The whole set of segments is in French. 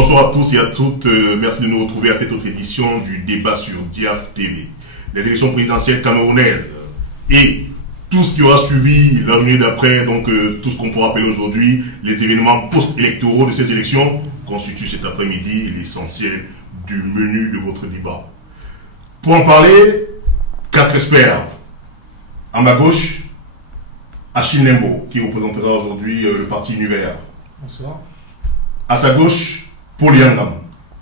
Bonsoir à tous et à toutes. Merci de nous retrouver à cette autre édition du débat sur DIAF TV. Les élections présidentielles camerounaises et tout ce qui aura suivi la minute d'après, donc tout ce qu'on pourra appeler aujourd'hui les événements post-électoraux de ces élections constituent cet après-midi l'essentiel du menu de votre débat. Pour en parler, 4 experts. À ma gauche, Achille Nembo, qui représentera aujourd'hui le parti Univers. Bonsoir. À sa gauche, Paul Yangam,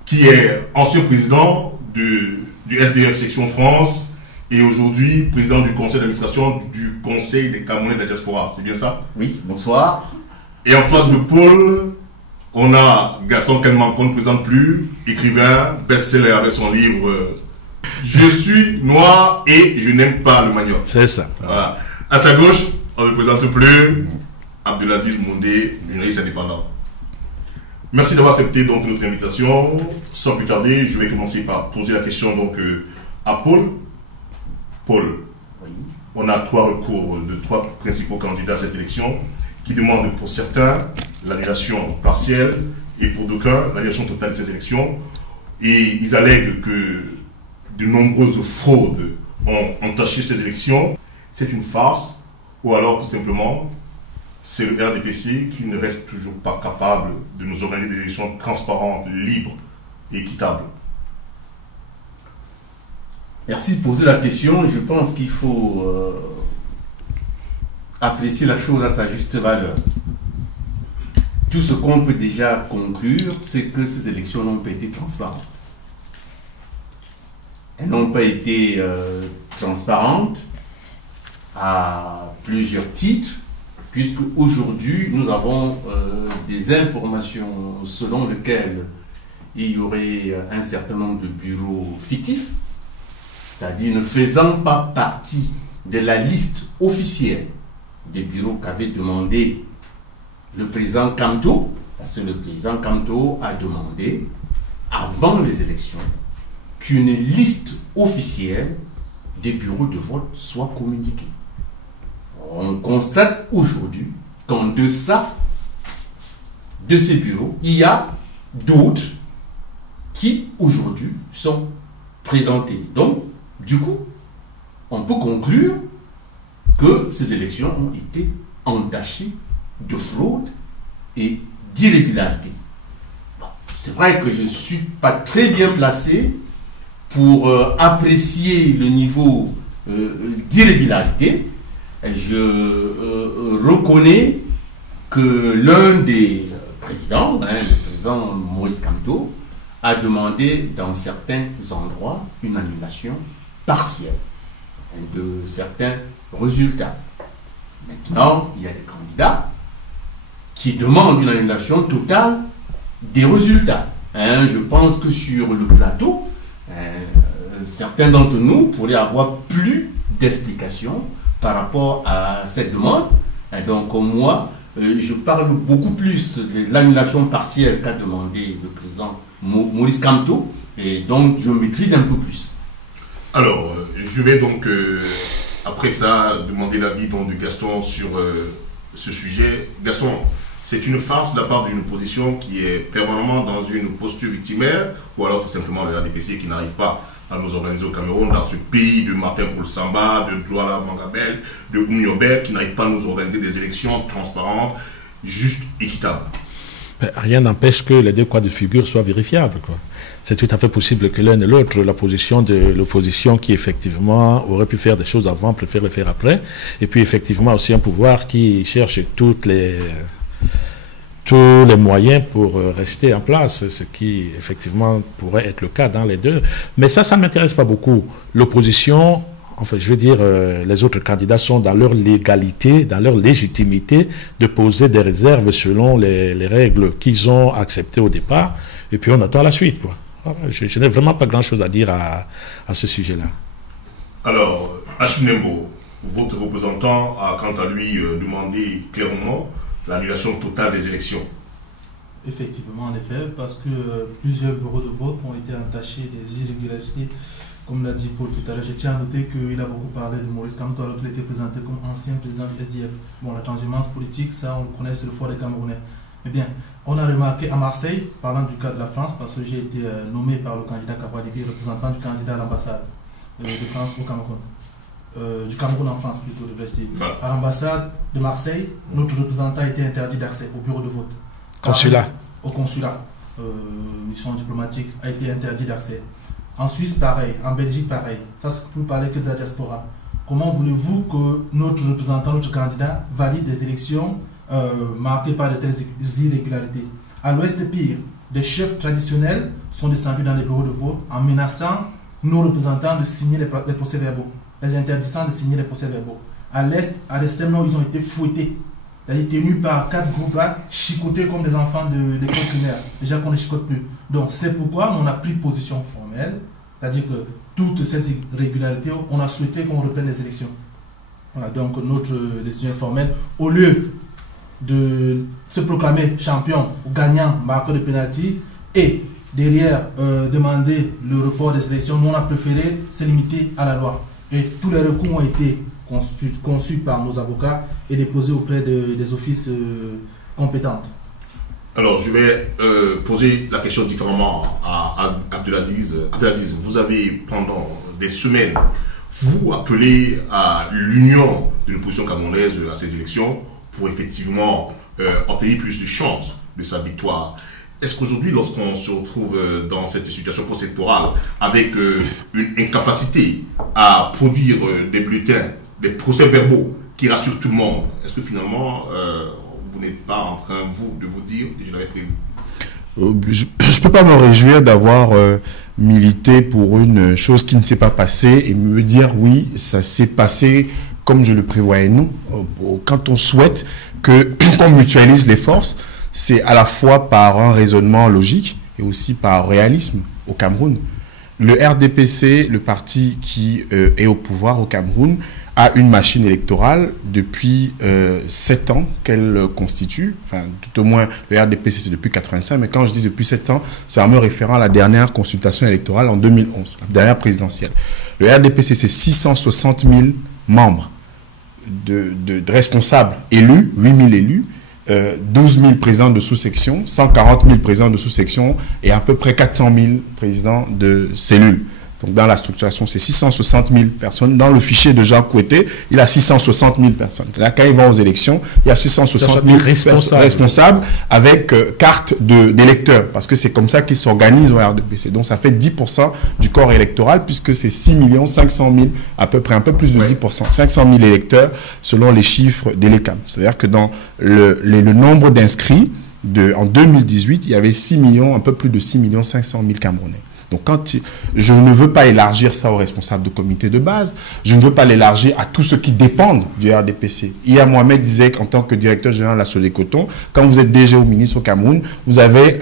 qui est ancien président du SDF Section France et aujourd'hui président du conseil d'administration du Conseil des Camerounais de la diaspora. C'est bien ça? Oui, bonsoir. Et en face de Paul, on a Gaston Kenman, qu'on ne présente plus, écrivain, best-seller avec son livre Je suis noir et je n'aime pas le manioc. C'est ça. Voilà. À sa gauche, on ne le présente plus, Abdelaziz Mondé, journaliste indépendant. Merci d'avoir accepté donc notre invitation. Sans plus tarder, je vais commencer par poser la question donc à Paul. Paul, Oui. on a 3 recours de 3 principaux candidats à cette élection qui demandent pour certains l'annulation partielle et pour d'aucuns l'annulation totale de ces élections. Et ils allèguent que de nombreuses fraudes ont entaché ces élections. C'est une farce ou alors tout simplement c'est le RDPC qui ne reste toujours pas capable de nous organiser des élections transparentes, libres et équitables. Merci de poser la question. Je pense qu'il faut apprécier la chose à sa juste valeur. Tout ce qu'on peut déjà conclure, c'est que ces élections n'ont pas été transparentes. Elles n'ont pas été transparentes à plusieurs titres, puisque aujourd'hui nous avons des informations selon lesquelles il y aurait un certain nombre de bureaux fictifs, c'est-à-dire ne faisant pas partie de la liste officielle des bureaux qu'avait demandé le président Kamto, parce que le président Kamto a demandé, avant les élections, qu'une liste officielle des bureaux de vote soit communiquée. On constate aujourd'hui qu'en deçà de ces bureaux, il y a d'autres qui aujourd'hui sont présentés. Donc, du coup, on peut conclure que ces élections ont été entachées de fraude et d'irrégularité. Bon, c'est vrai que je ne suis pas très bien placé pour apprécier le niveau d'irrégularité. Je reconnais que l'un des présidents, le président Maurice Kamto, a demandé dans certains endroits une annulation partielle de certains résultats. Maintenant, il y a des candidats qui demandent une annulation totale des résultats. Je pense que sur le plateau, certains d'entre nous pourraient avoir plus d'explications par rapport à cette demande. Et donc moi, je parle beaucoup plus de l'annulation partielle qu'a demandé le président Maurice Kamto, et donc je maîtrise un peu plus. Alors, je vais donc, après ça, demander l'avis de Gaston sur ce sujet. Gaston, c'est une farce de la part d'une opposition qui est permanemment dans une posture victimaire, ou alors c'est simplement le RDPC qui n'arrive pas à nous organiser au Cameroun, dans ce pays de Martin Paul Samba, de Douala Mangabel, de Oumniobert, qui n'arrive pas à nous organiser des élections transparentes, justes, équitables. Rien n'empêche que les 2 cas de figure soient vérifiables, quoi. C'est tout à fait possible que l'un et l'autre, la position de l'opposition qui effectivement aurait pu faire des choses avant, préfère le faire après, et puis effectivement aussi un pouvoir qui cherche tous les moyens pour rester en place, ce qui effectivement pourrait être le cas dans les deux. Mais ça ne m'intéresse pas beaucoup. L'opposition, enfin je veux dire, les autres candidats sont dans leur légalité, dans leur légitimité de poser des réserves selon les règles qu'ils ont acceptées au départ, et puis on attend la suite, quoi. Voilà, je n'ai vraiment pas grand-chose à dire à ce sujet-là. Alors, Achille Nembo, votre représentant a quant à lui demandé clairement l'annulation totale des élections. Effectivement, en effet, parce que plusieurs bureaux de vote ont été entachés des irrégularités, comme l'a dit Paul tout à l'heure. Je tiens à noter qu'il a beaucoup parlé de Maurice Kamto alors qu'il était présenté comme ancien président du SDF. Bon, la transhumance politique, ça on le connaît sur le fort des Camerounais. Eh bien, on a remarqué à Marseille, parlant du cas de la France, parce que j'ai été nommé par le candidat Cabral Libye, représentant du candidat à l'ambassade de France au Cameroun. Du Cameroun en France plutôt, de rester. À l'ambassade de Marseille, notre représentant a été interdit d'accès au bureau de vote. Consulat. Au consulat. Mission diplomatique a été interdit d'accès. En Suisse, pareil. En Belgique, pareil. Ça, c'est pour parler que de la diaspora. Comment voulez-vous que notre représentant, notre candidat, valide des élections marquées par de telles irrégularités? À l'ouest, pire, des chefs traditionnels sont descendus dans les bureaux de vote en menaçant nos représentants de signer les procès-verbaux, les interdisant de signer les procès-verbaux. À l'est, à l'extrême nord, ils ont été fouettés. C'est-à-dire tenus par 4 groupes, chicotés comme des enfants de l'école primaire. Déjà qu'on ne chicote plus. Donc c'est pourquoi on a pris position formelle, c'est-à-dire que toutes ces irrégularités, on a souhaité qu'on reprenne les élections. Voilà, donc notre décision formelle, au lieu de se proclamer champion ou gagnant, marqueur de pénalty, et derrière demander le report des élections, nous on a préféré se limiter à la loi. Et tous les recours ont été conçus par nos avocats et déposés auprès des offices compétents. Alors, je vais poser la question différemment à Abdelaziz. Abdelaziz, vous avez, pendant des semaines, vous appelé à l'union de l'opposition camerounaise à ces élections pour effectivement obtenir plus de chances de sa victoire. Est-ce qu'aujourd'hui, lorsqu'on se retrouve dans cette situation post-électorale avec une incapacité à produire des bulletins, des procès-verbaux qui rassurent tout le monde, est-ce que finalement, vous n'êtes pas en train, vous, de vous dire, et je l'avais prévu? Je ne peux pas me réjouir d'avoir milité pour une chose qui ne s'est pas passée et me dire, oui, ça s'est passé comme je le prévoyais. Nous, quand on souhaite qu'on mutualise les forces, c'est à la fois par un raisonnement logique et aussi par réalisme au Cameroun. Le RDPC, le parti qui est au pouvoir au Cameroun, a une machine électorale depuis 7 ans qu'elle constitue. Enfin, tout au moins, le RDPC, c'est depuis 85. Mais quand je dis depuis 7 ans, c'est en me référant à la dernière consultation électorale en 2011, la dernière présidentielle. Le RDPC, c'est 660 000 membres de responsables élus, 8 000 élus, 12 000 présidents de sous-section, 140 000 présidents de sous-section et à peu près 400 000 présidents de cellules. Donc dans la structuration, c'est 660 000 personnes. Dans le fichier de Jacques Couetté, il a 660 000 personnes. C'est-à-dire quand il va aux élections, il y a 660 000 responsables avec carte d'électeurs, parce que c'est comme ça qu'ils s'organisent au RDPC. Donc ça fait 10% du corps électoral, puisque c'est 6 500 000, à peu près, un peu plus de 10%. 500 000 électeurs selon les chiffres d'Elecam. C'est-à-dire que dans le nombre d'inscrits, en 2018, il y avait 6 millions, un peu plus de 6 500 000 Camerounais. Donc, je ne veux pas élargir ça aux responsables de comité de base, je ne veux pas l'élargir à tous ceux qui dépendent du RDPC. Hier, Mohamed disait qu'en tant que directeur général de la Sodecoton, quand vous êtes DG au ministre au Cameroun, vous avez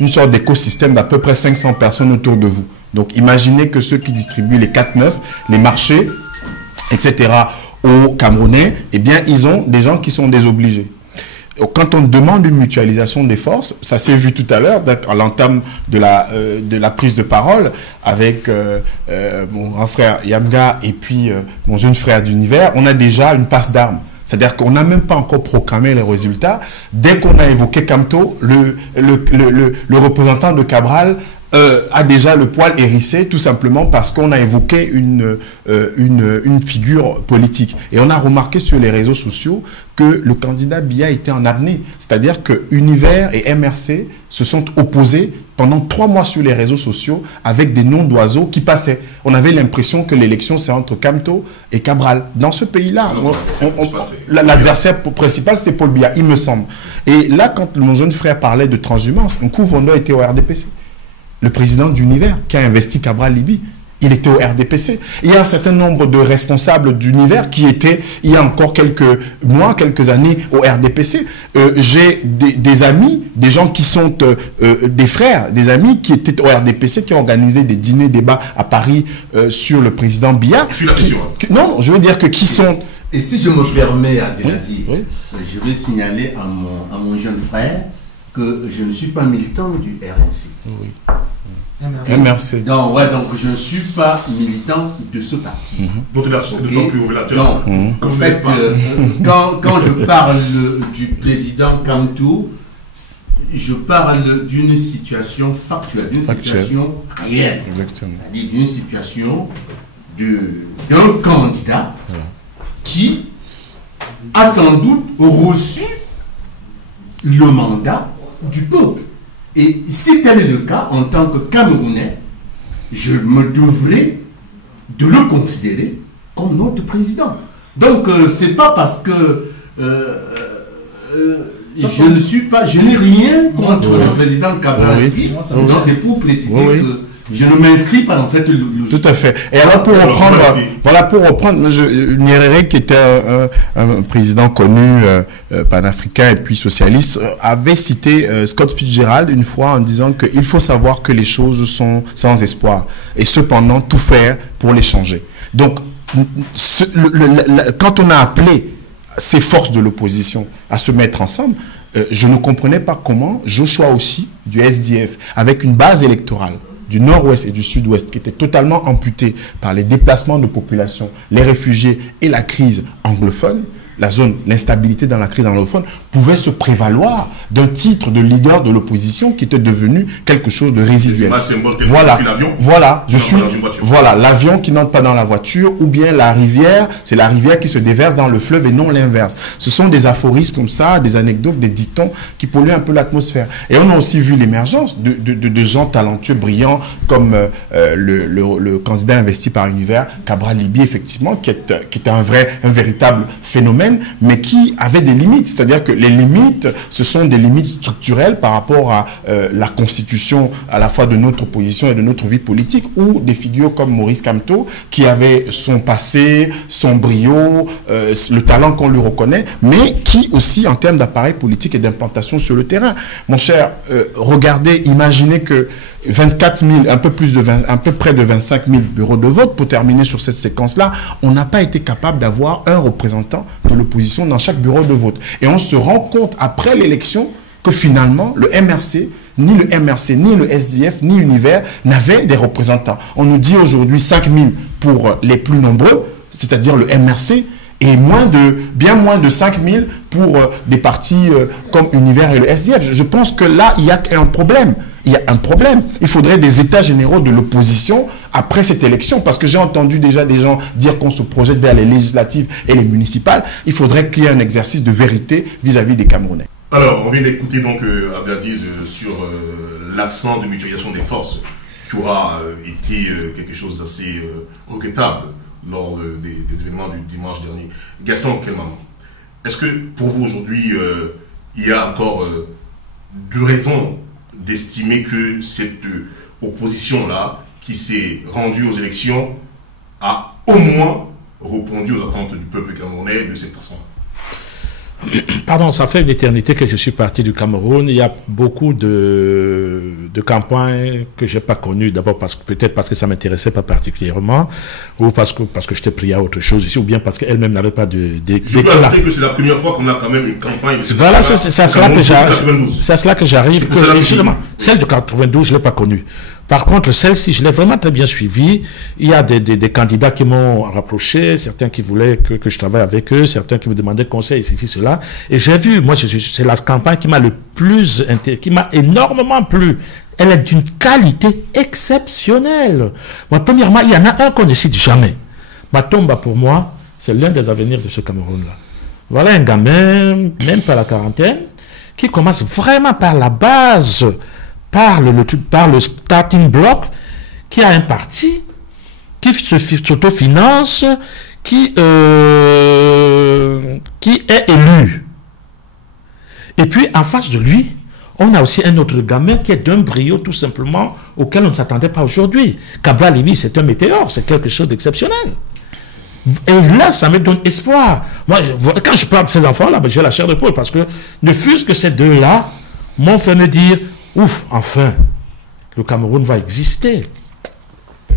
une sorte d'écosystème d'à peu près 500 personnes autour de vous. Donc, imaginez que ceux qui distribuent les 4-9, les marchés, etc., aux Camerounais, eh bien, ils ont des gens qui sont désobligés. Quand on demande une mutualisation des forces, ça s'est vu tout à l'heure, à l'entame de la prise de parole avec mon grand frère Yamga et puis mon jeune frère d'univers, on a déjà une passe d'armes. C'est-à-dire qu'on n'a même pas encore proclamé les résultats. Dès qu'on a évoqué Camto, le représentant de Cabral a déjà le poil hérissé, tout simplement parce qu'on a évoqué une figure politique. Et on a remarqué sur les réseaux sociaux que le candidat Biya était en apnée. C'est-à-dire que Univers et MRC se sont opposés pendant 3 mois sur les réseaux sociaux avec des noms d'oiseaux qui passaient. On avait l'impression que l'élection, c'est entre Camto et Cabral. Dans ce pays-là, l'adversaire principal, c'était Paul Biya, il me semble. Et là, quand mon jeune frère parlait de transhumance, un coup, Vondo était au RDPC. Le président d'Univers qui a investi Cabral Libye, il était au RDPC. Il y a un certain nombre de responsables d'Univers qui étaient, il y a encore quelques mois, quelques années, au RDPC. J'ai des amis, des gens qui sont des frères, des amis qui étaient au RDPC, qui ont organisé des dîners, débats à Paris sur le président Biya. Non, je veux dire que qui sont... Et si je me permets, Abdelaziz, je vais signaler à mon jeune frère que je ne suis pas militant du RNC. Oui. MRC. Donc je ne suis pas militant de ce parti. Donc, en fait, quand je parle du président Camto, je parle d'une situation factuelle, d'une situation réelle. Exactement. C'est-à-dire d'une situation d'un candidat qui a sans doute reçu le mandat du peuple. Et si tel est le cas, en tant que Camerounais, je me devrais de le considérer comme notre président. Donc, c'est pas parce que je n'ai rien contre le président Cabral. Donc, c'est pour préciser que je ne m'inscris pas dans cette logique. Tout à fait. Et alors pour reprendre, Nyerere, qui était un président connu panafricain et puis socialiste, avait cité Scott Fitzgerald une fois en disant qu'il faut savoir que les choses sont sans espoir et cependant tout faire pour les changer. Donc, quand on a appelé ces forces de l'opposition à se mettre ensemble, je ne comprenais pas comment Joshua aussi, du SDF, avec une base électorale du nord-ouest et du sud-ouest qui étaient totalement amputés par les déplacements de population, les réfugiés et la crise anglophone, l'instabilité dans la crise anglophone, pouvait se prévaloir d'un titre de leader de l'opposition qui était devenu quelque chose de résiduel. Voilà, l'avion qui n'entre pas dans la voiture, ou bien la rivière, c'est la rivière qui se déverse dans le fleuve et non l'inverse. Ce sont des aphorismes comme ça, des anecdotes, des dictons qui polluent un peu l'atmosphère. Et on a aussi vu l'émergence de gens talentueux, brillants, comme le candidat investi par Univers, Cabral Libye, effectivement, qui est un véritable phénomène, mais qui avait des limites. C'est-à-dire que les limites, ce sont des limites structurelles par rapport à la constitution à la fois de notre opposition et de notre vie politique, ou des figures comme Maurice Kamto, qui avait son passé, son brio, le talent qu'on lui reconnaît, mais qui aussi, en termes d'appareil politique et d'implantation sur le terrain. Mon cher, regardez, imaginez que 24 000, un peu près de 25 000 bureaux de vote, pour terminer sur cette séquence-là, on n'a pas été capable d'avoir un représentant de l'opposition dans chaque bureau de vote. Et on se rend compte, après l'élection, que finalement, le MRC, ni le SDF, ni Univers n'avaient des représentants. On nous dit aujourd'hui 5 000 pour les plus nombreux, c'est-à-dire le MRC, et bien moins de 5 000 pour des partis comme Univers et le SDF. Je pense que là, il y a un problème. Il y a un problème. Il faudrait des états généraux de l'opposition après cette élection, parce que j'ai entendu déjà des gens dire qu'on se projette vers les législatives et les municipales. Il faudrait qu'il y ait un exercice de vérité vis-à-vis des Camerounais. Alors, on vient d'écouter donc Abdelaziz sur l'absence de mutualisation des forces, qui aura été quelque chose d'assez regrettable lors des événements du dimanche dernier. Gaston Kelman, est-ce que pour vous aujourd'hui, il y a encore de raisons d'estimer que cette opposition-là, qui s'est rendue aux élections, a au moins répondu aux attentes du peuple camerounais de cette façon-là? Pardon, ça fait une éternité que je suis parti du Cameroun. Il y a beaucoup de campagnes que je n'ai pas connues. D'abord, peut-être parce que ça ne m'intéressait pas particulièrement, ou parce que j'étais pris à autre chose ici, ou bien parce qu'elle-même n'avait pas de... Je peux ajouter que c'est la première fois qu'on a quand même une campagne... Voilà, c'est à cela que j'arrive. Celle de 92, je ne l'ai pas connue. Par contre, celle-ci, je l'ai vraiment très bien suivie. Il y a des candidats qui m'ont rapproché, certains qui voulaient que je travaille avec eux, certains qui me demandaient conseil, ceci, cela. Et j'ai vu, moi, c'est la campagne qui m'a qui m'a énormément plu. Elle est d'une qualité exceptionnelle. Moi, premièrement, il y en a un qu'on ne cite jamais. Matomba, pour moi, c'est l'un des avenirs de ce Cameroun-là. Voilà un gamin, même pas la quarantaine, qui commence vraiment par la base, par le starting block, qui a un parti, qui s'autofinance, qui est élu. Et puis, en face de lui, on a aussi un autre gamin qui est d'un brio, tout simplement, auquel on ne s'attendait pas aujourd'hui. Cabral Libye, c'est un météore, c'est quelque chose d'exceptionnel. Et là, ça me donne espoir. Moi, quand je parle de ces enfants-là, j'ai la chair de poule, parce que ne fût-ce que ces deux-là m'ont fait me dire, ouf, enfin, le Cameroun va exister.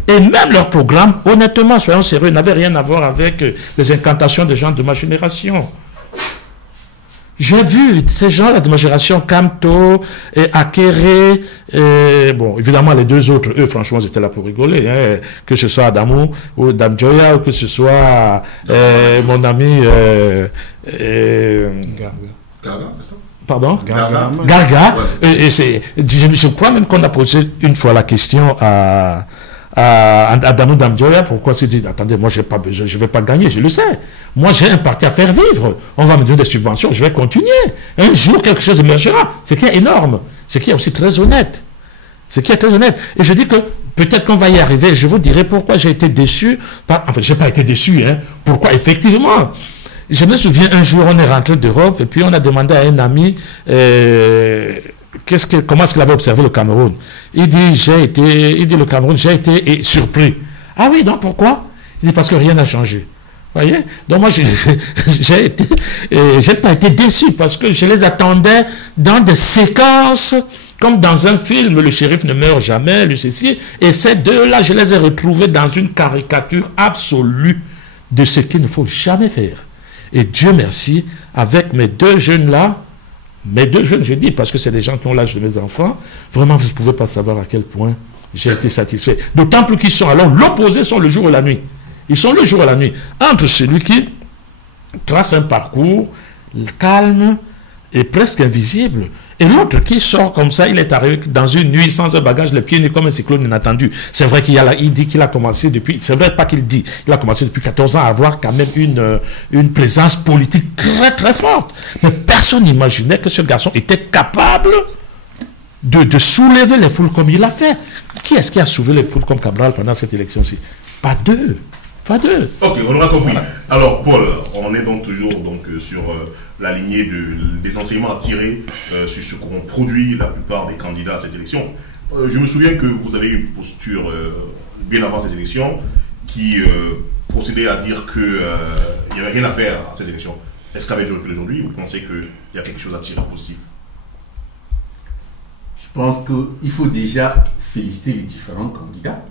Et même leur programme, honnêtement, soyons sérieux, n'avait rien à voir avec les incantations des gens de ma génération. J'ai vu ces gens-là de ma génération, Kamto, Akere, bon, évidemment les deux autres, eux, franchement, ils étaient là pour rigoler, hein, que ce soit Adamou ou Damjoya, ou que ce soit mon ami... Gaga, c'est ça? Pardon? Garga. Garga. Ouais. Je crois même qu'on a posé une fois la question à Damou Damdjoya, pourquoi c'est dit, attendez, moi j'ai pas besoin, je vais pas gagner, je le sais. Moi j'ai un parti à faire vivre. On va me donner des subventions, je vais continuer. Un jour quelque chose émergera. Ce qui est énorme. Ce qui est aussi très honnête. Ce qui est très honnête. Et je dis que peut-être qu'on va y arriver. Je vous dirai pourquoi j'ai été déçu. Enfin, j'ai pas été déçu, hein. Pourquoi? Effectivement. Je me souviens un jour, on est rentré d'Europe et puis on a demandé à un ami comment est-ce qu'il avait observé le Cameroun. Il dit le Cameroun, j'ai été surpris. Ah oui, donc pourquoi? Il dit parce que rien n'a changé. Voyez? Donc moi, j'ai pas été déçu parce que je les attendais dans des séquences comme dans un film, le shérif ne meurt jamais, le ceci. Et ces deux-là, je les ai retrouvés dans une caricature absolue de ce qu'il ne faut jamais faire. Et Dieu merci, avec mes deux jeunes-là, je dis, parce que c'est des gens qui ont l'âge de mes enfants, vraiment, vous ne pouvez pas savoir à quel point j'ai été satisfait. D'autant plus qu'ils sont, alors l'opposé sont le jour et la nuit. Ils sont le jour et la nuit. Entre celui qui trace un parcours calme et presque invisible, et l'autre qui sort comme ça, il est arrivé dans une nuit sans un bagage, les pieds nus comme un cyclone inattendu. C'est vrai il dit qu'il a commencé depuis, c'est vrai pas qu'il dit, il a commencé depuis 14 ans à avoir quand même une présence politique très très forte. Mais personne n'imaginait que ce garçon était capable de soulever les foules comme il l'a fait. Qui est-ce qui a soulevé les foules comme Cabral pendant cette élection-ci? Pas deux. Pas deux. Ok, on aura compris. Alors, Paul, on est donc toujours sur la lignée des enseignements à tirer sur ce qu'ont produit la plupart des candidats à cette élection. Je me souviens que vous avez une posture bien avant cette élection qui procédait à dire qu'il n'y avait rien à faire à cette élection. Est-ce qu'avec aujourd'hui, vous pensez qu'il y a quelque chose à tirer positif? Je pense qu'il faut déjà féliciter les différents candidats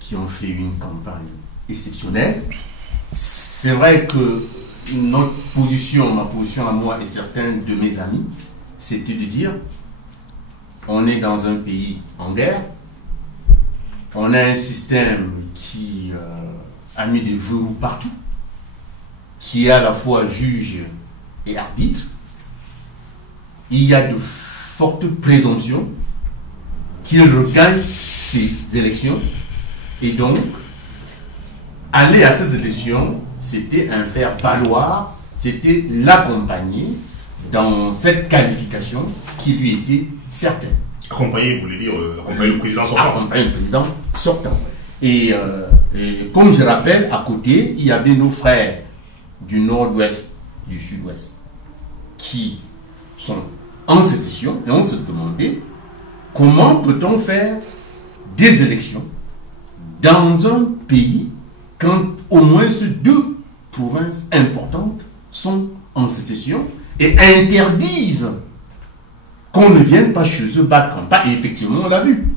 qui ont fait une campagne exceptionnelle. C'est vrai que ma position à moi et certains de mes amis, c'était de dire on est dans un pays en guerre, on a un système qui a mis des verrous partout, qui est à la fois juge et arbitre. Il y a de fortes présomptions qu'il regagne ces élections et donc aller à ces élections, c'était un faire valoir, c'était l'accompagner dans cette qualification qui lui était certaine. Accompagner, vous voulez dire accompagner le président sortant. Accompagner le président sortant. Et comme je rappelle, à côté, il y avait nos frères du nord-ouest, du sud-ouest, qui sont en sécession, et on se demandait comment peut-on faire des élections dans un pays quand au moins ces deux provinces importantes sont en sécession et interdisent qu'on ne vienne pas chez eux battre campagne. Et effectivement, on l'a vu.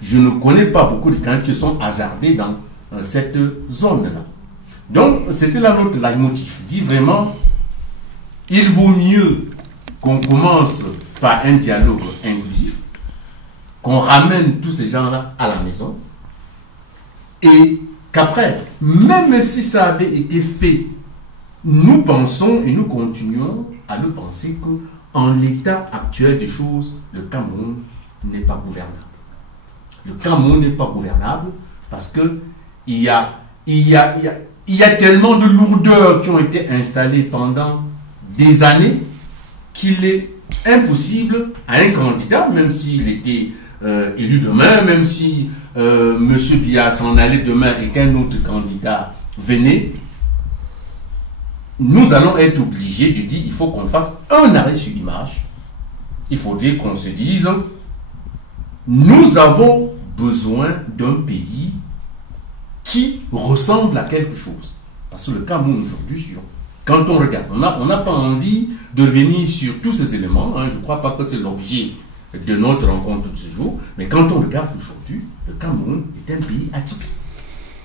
Je ne connais pas beaucoup de candidats qui sont hasardés dans cette zone-là. Donc, c'était là notre leitmotiv. Dit vraiment, il vaut mieux qu'on commence par un dialogue inclusif, qu'on ramène tous ces gens-là à la maison, et qu'après, même si ça avait été fait, nous pensons et nous continuons à le penser qu'en l'état actuel des choses, le Cameroun n'est pas gouvernable. Le Cameroun n'est pas gouvernable parce que il y a tellement de lourdeurs qui ont été installées pendant des années qu'il est impossible à un candidat, même s'il était élu demain, même si M. Biya s'en allait demain et qu'un autre candidat venait, nous allons être obligés de dire il faut qu'on fasse un arrêt sur l'image. Il faudrait qu'on se dise nous avons besoin d'un pays qui ressemble à quelque chose. Parce que le Cameroun aujourd'hui, quand on regarde, on n'a pas envie de revenir sur tous ces éléments, hein, je ne crois pas que c'est l'objet de notre rencontre de ce jour, mais quand on regarde aujourd'hui, le Cameroun est un pays atypique.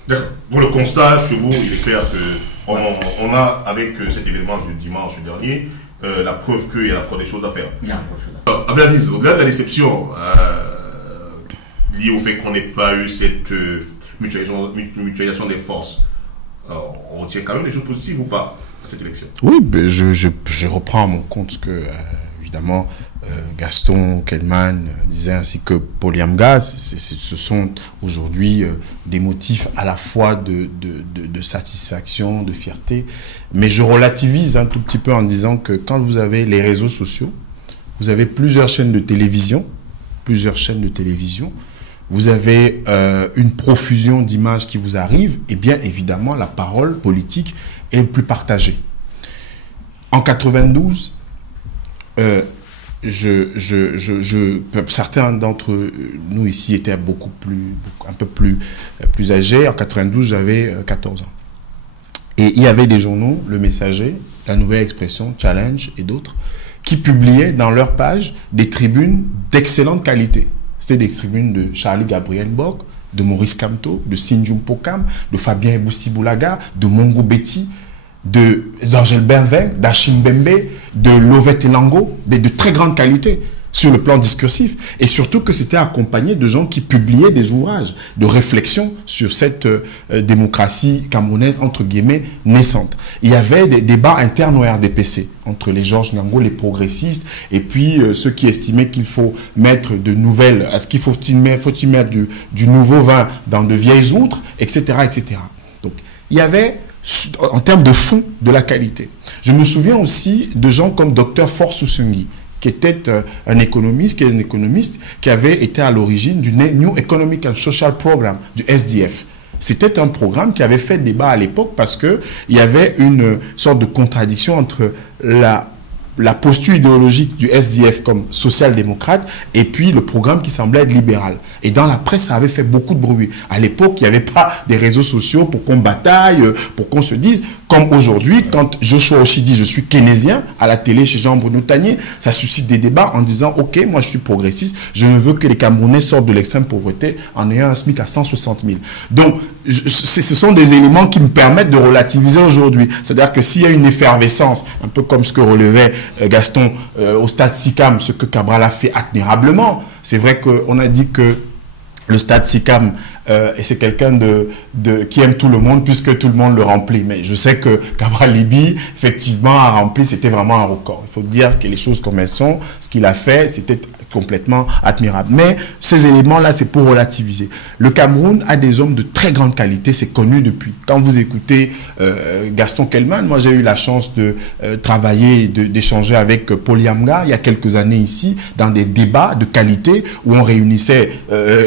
D'accord. Bon, le constat chez vous, il est clair qu'on a, avec cet événement du dimanche dernier, la preuve qu'il y a la fois des choses à faire. Il y a la preuve des choses à faire. Abdelaziz, au-delà de la déception liée au fait qu'on n'ait pas eu cette mutualisation des forces, on retient quand même des choses positives ou pas à cette élection? Oui, ben je reprends à mon compte ce que, évidemment, Gaston Kelman disait, ainsi que Paul Yamga. Ce sont aujourd'hui des motifs à la fois de satisfaction, de fierté. Mais je relativise un tout petit peu en disant que quand vous avez les réseaux sociaux, vous avez plusieurs chaînes de télévision, vous avez une profusion d'images qui vous arrivent, et bien évidemment la parole politique est plus partagée. En 92, certains d'entre nous ici étaient un peu plus âgés. En 92, j'avais 14 ans. Et il y avait des journaux, Le Messager, La Nouvelle Expression, Challenge et d'autres, qui publiaient dans leur page des tribunes d'excellente qualité. C'était des tribunes de Charlie Gabriel Bock, de Maurice Kamto, de Sinjum Pokam, de Fabien Eboussi Boulaga, de Mongo Betty, d'Angèle Benvin, d'Achim Bembe, de Lovette Elango, de très grande qualité sur le plan discursif, et surtout que c'était accompagné de gens qui publiaient des ouvrages de réflexion sur cette démocratie camerounaise, entre guillemets, naissante. Il y avait des débats internes au RDPC, entre les Georges Ngango, les progressistes, et puis ceux qui estimaient qu'il faut mettre de nouvelles, est-ce qu'il faut-il mettre du nouveau vin dans de vieilles outres, etc., etc. Donc, il y avait, en termes de fond, de la qualité. Je me souviens aussi de gens comme Dr Fort Sousungui, qui était un économiste, qui avait été à l'origine du New Economic and Social Program, du SDF. C'était un programme qui avait fait débat à l'époque parce qu'il y avait une sorte de contradiction entre la posture idéologique du SDF comme social-démocrate et puis le programme qui semblait être libéral. Et dans la presse, ça avait fait beaucoup de bruit. À l'époque, il n'y avait pas des réseaux sociaux pour qu'on bataille, pour qu'on se dise, comme aujourd'hui, quand Joshua Oshie dit « je suis keynésien » à la télé chez Jean-Bruno Tanier, ça suscite des débats en disant « ok, moi je suis progressiste, je ne veux que les Camerounais sortent de l'extrême pauvreté en ayant un SMIC à 160 000 ». Donc, ce sont des éléments qui me permettent de relativiser aujourd'hui. C'est-à-dire que s'il y a une effervescence, un peu comme ce que relevait Gaston au stade SICAM, ce que Cabral a fait admirablement, c'est vrai qu'on a dit que le stade SICAM, et c'est quelqu'un qui aime tout le monde puisque tout le monde le remplit. Mais je sais que Cabral Libi, effectivement, a rempli, c'était vraiment un record. Il faut dire que les choses comme elles sont, ce qu'il a fait, c'était complètement admirable. Mais ces éléments-là, c'est pour relativiser. Le Cameroun a des hommes de très grande qualité, c'est connu depuis. Quand vous écoutez Gaston Kelman, moi j'ai eu la chance de travailler, d'échanger avec Paul Yamga il y a quelques années ici, dans des débats de qualité où on réunissait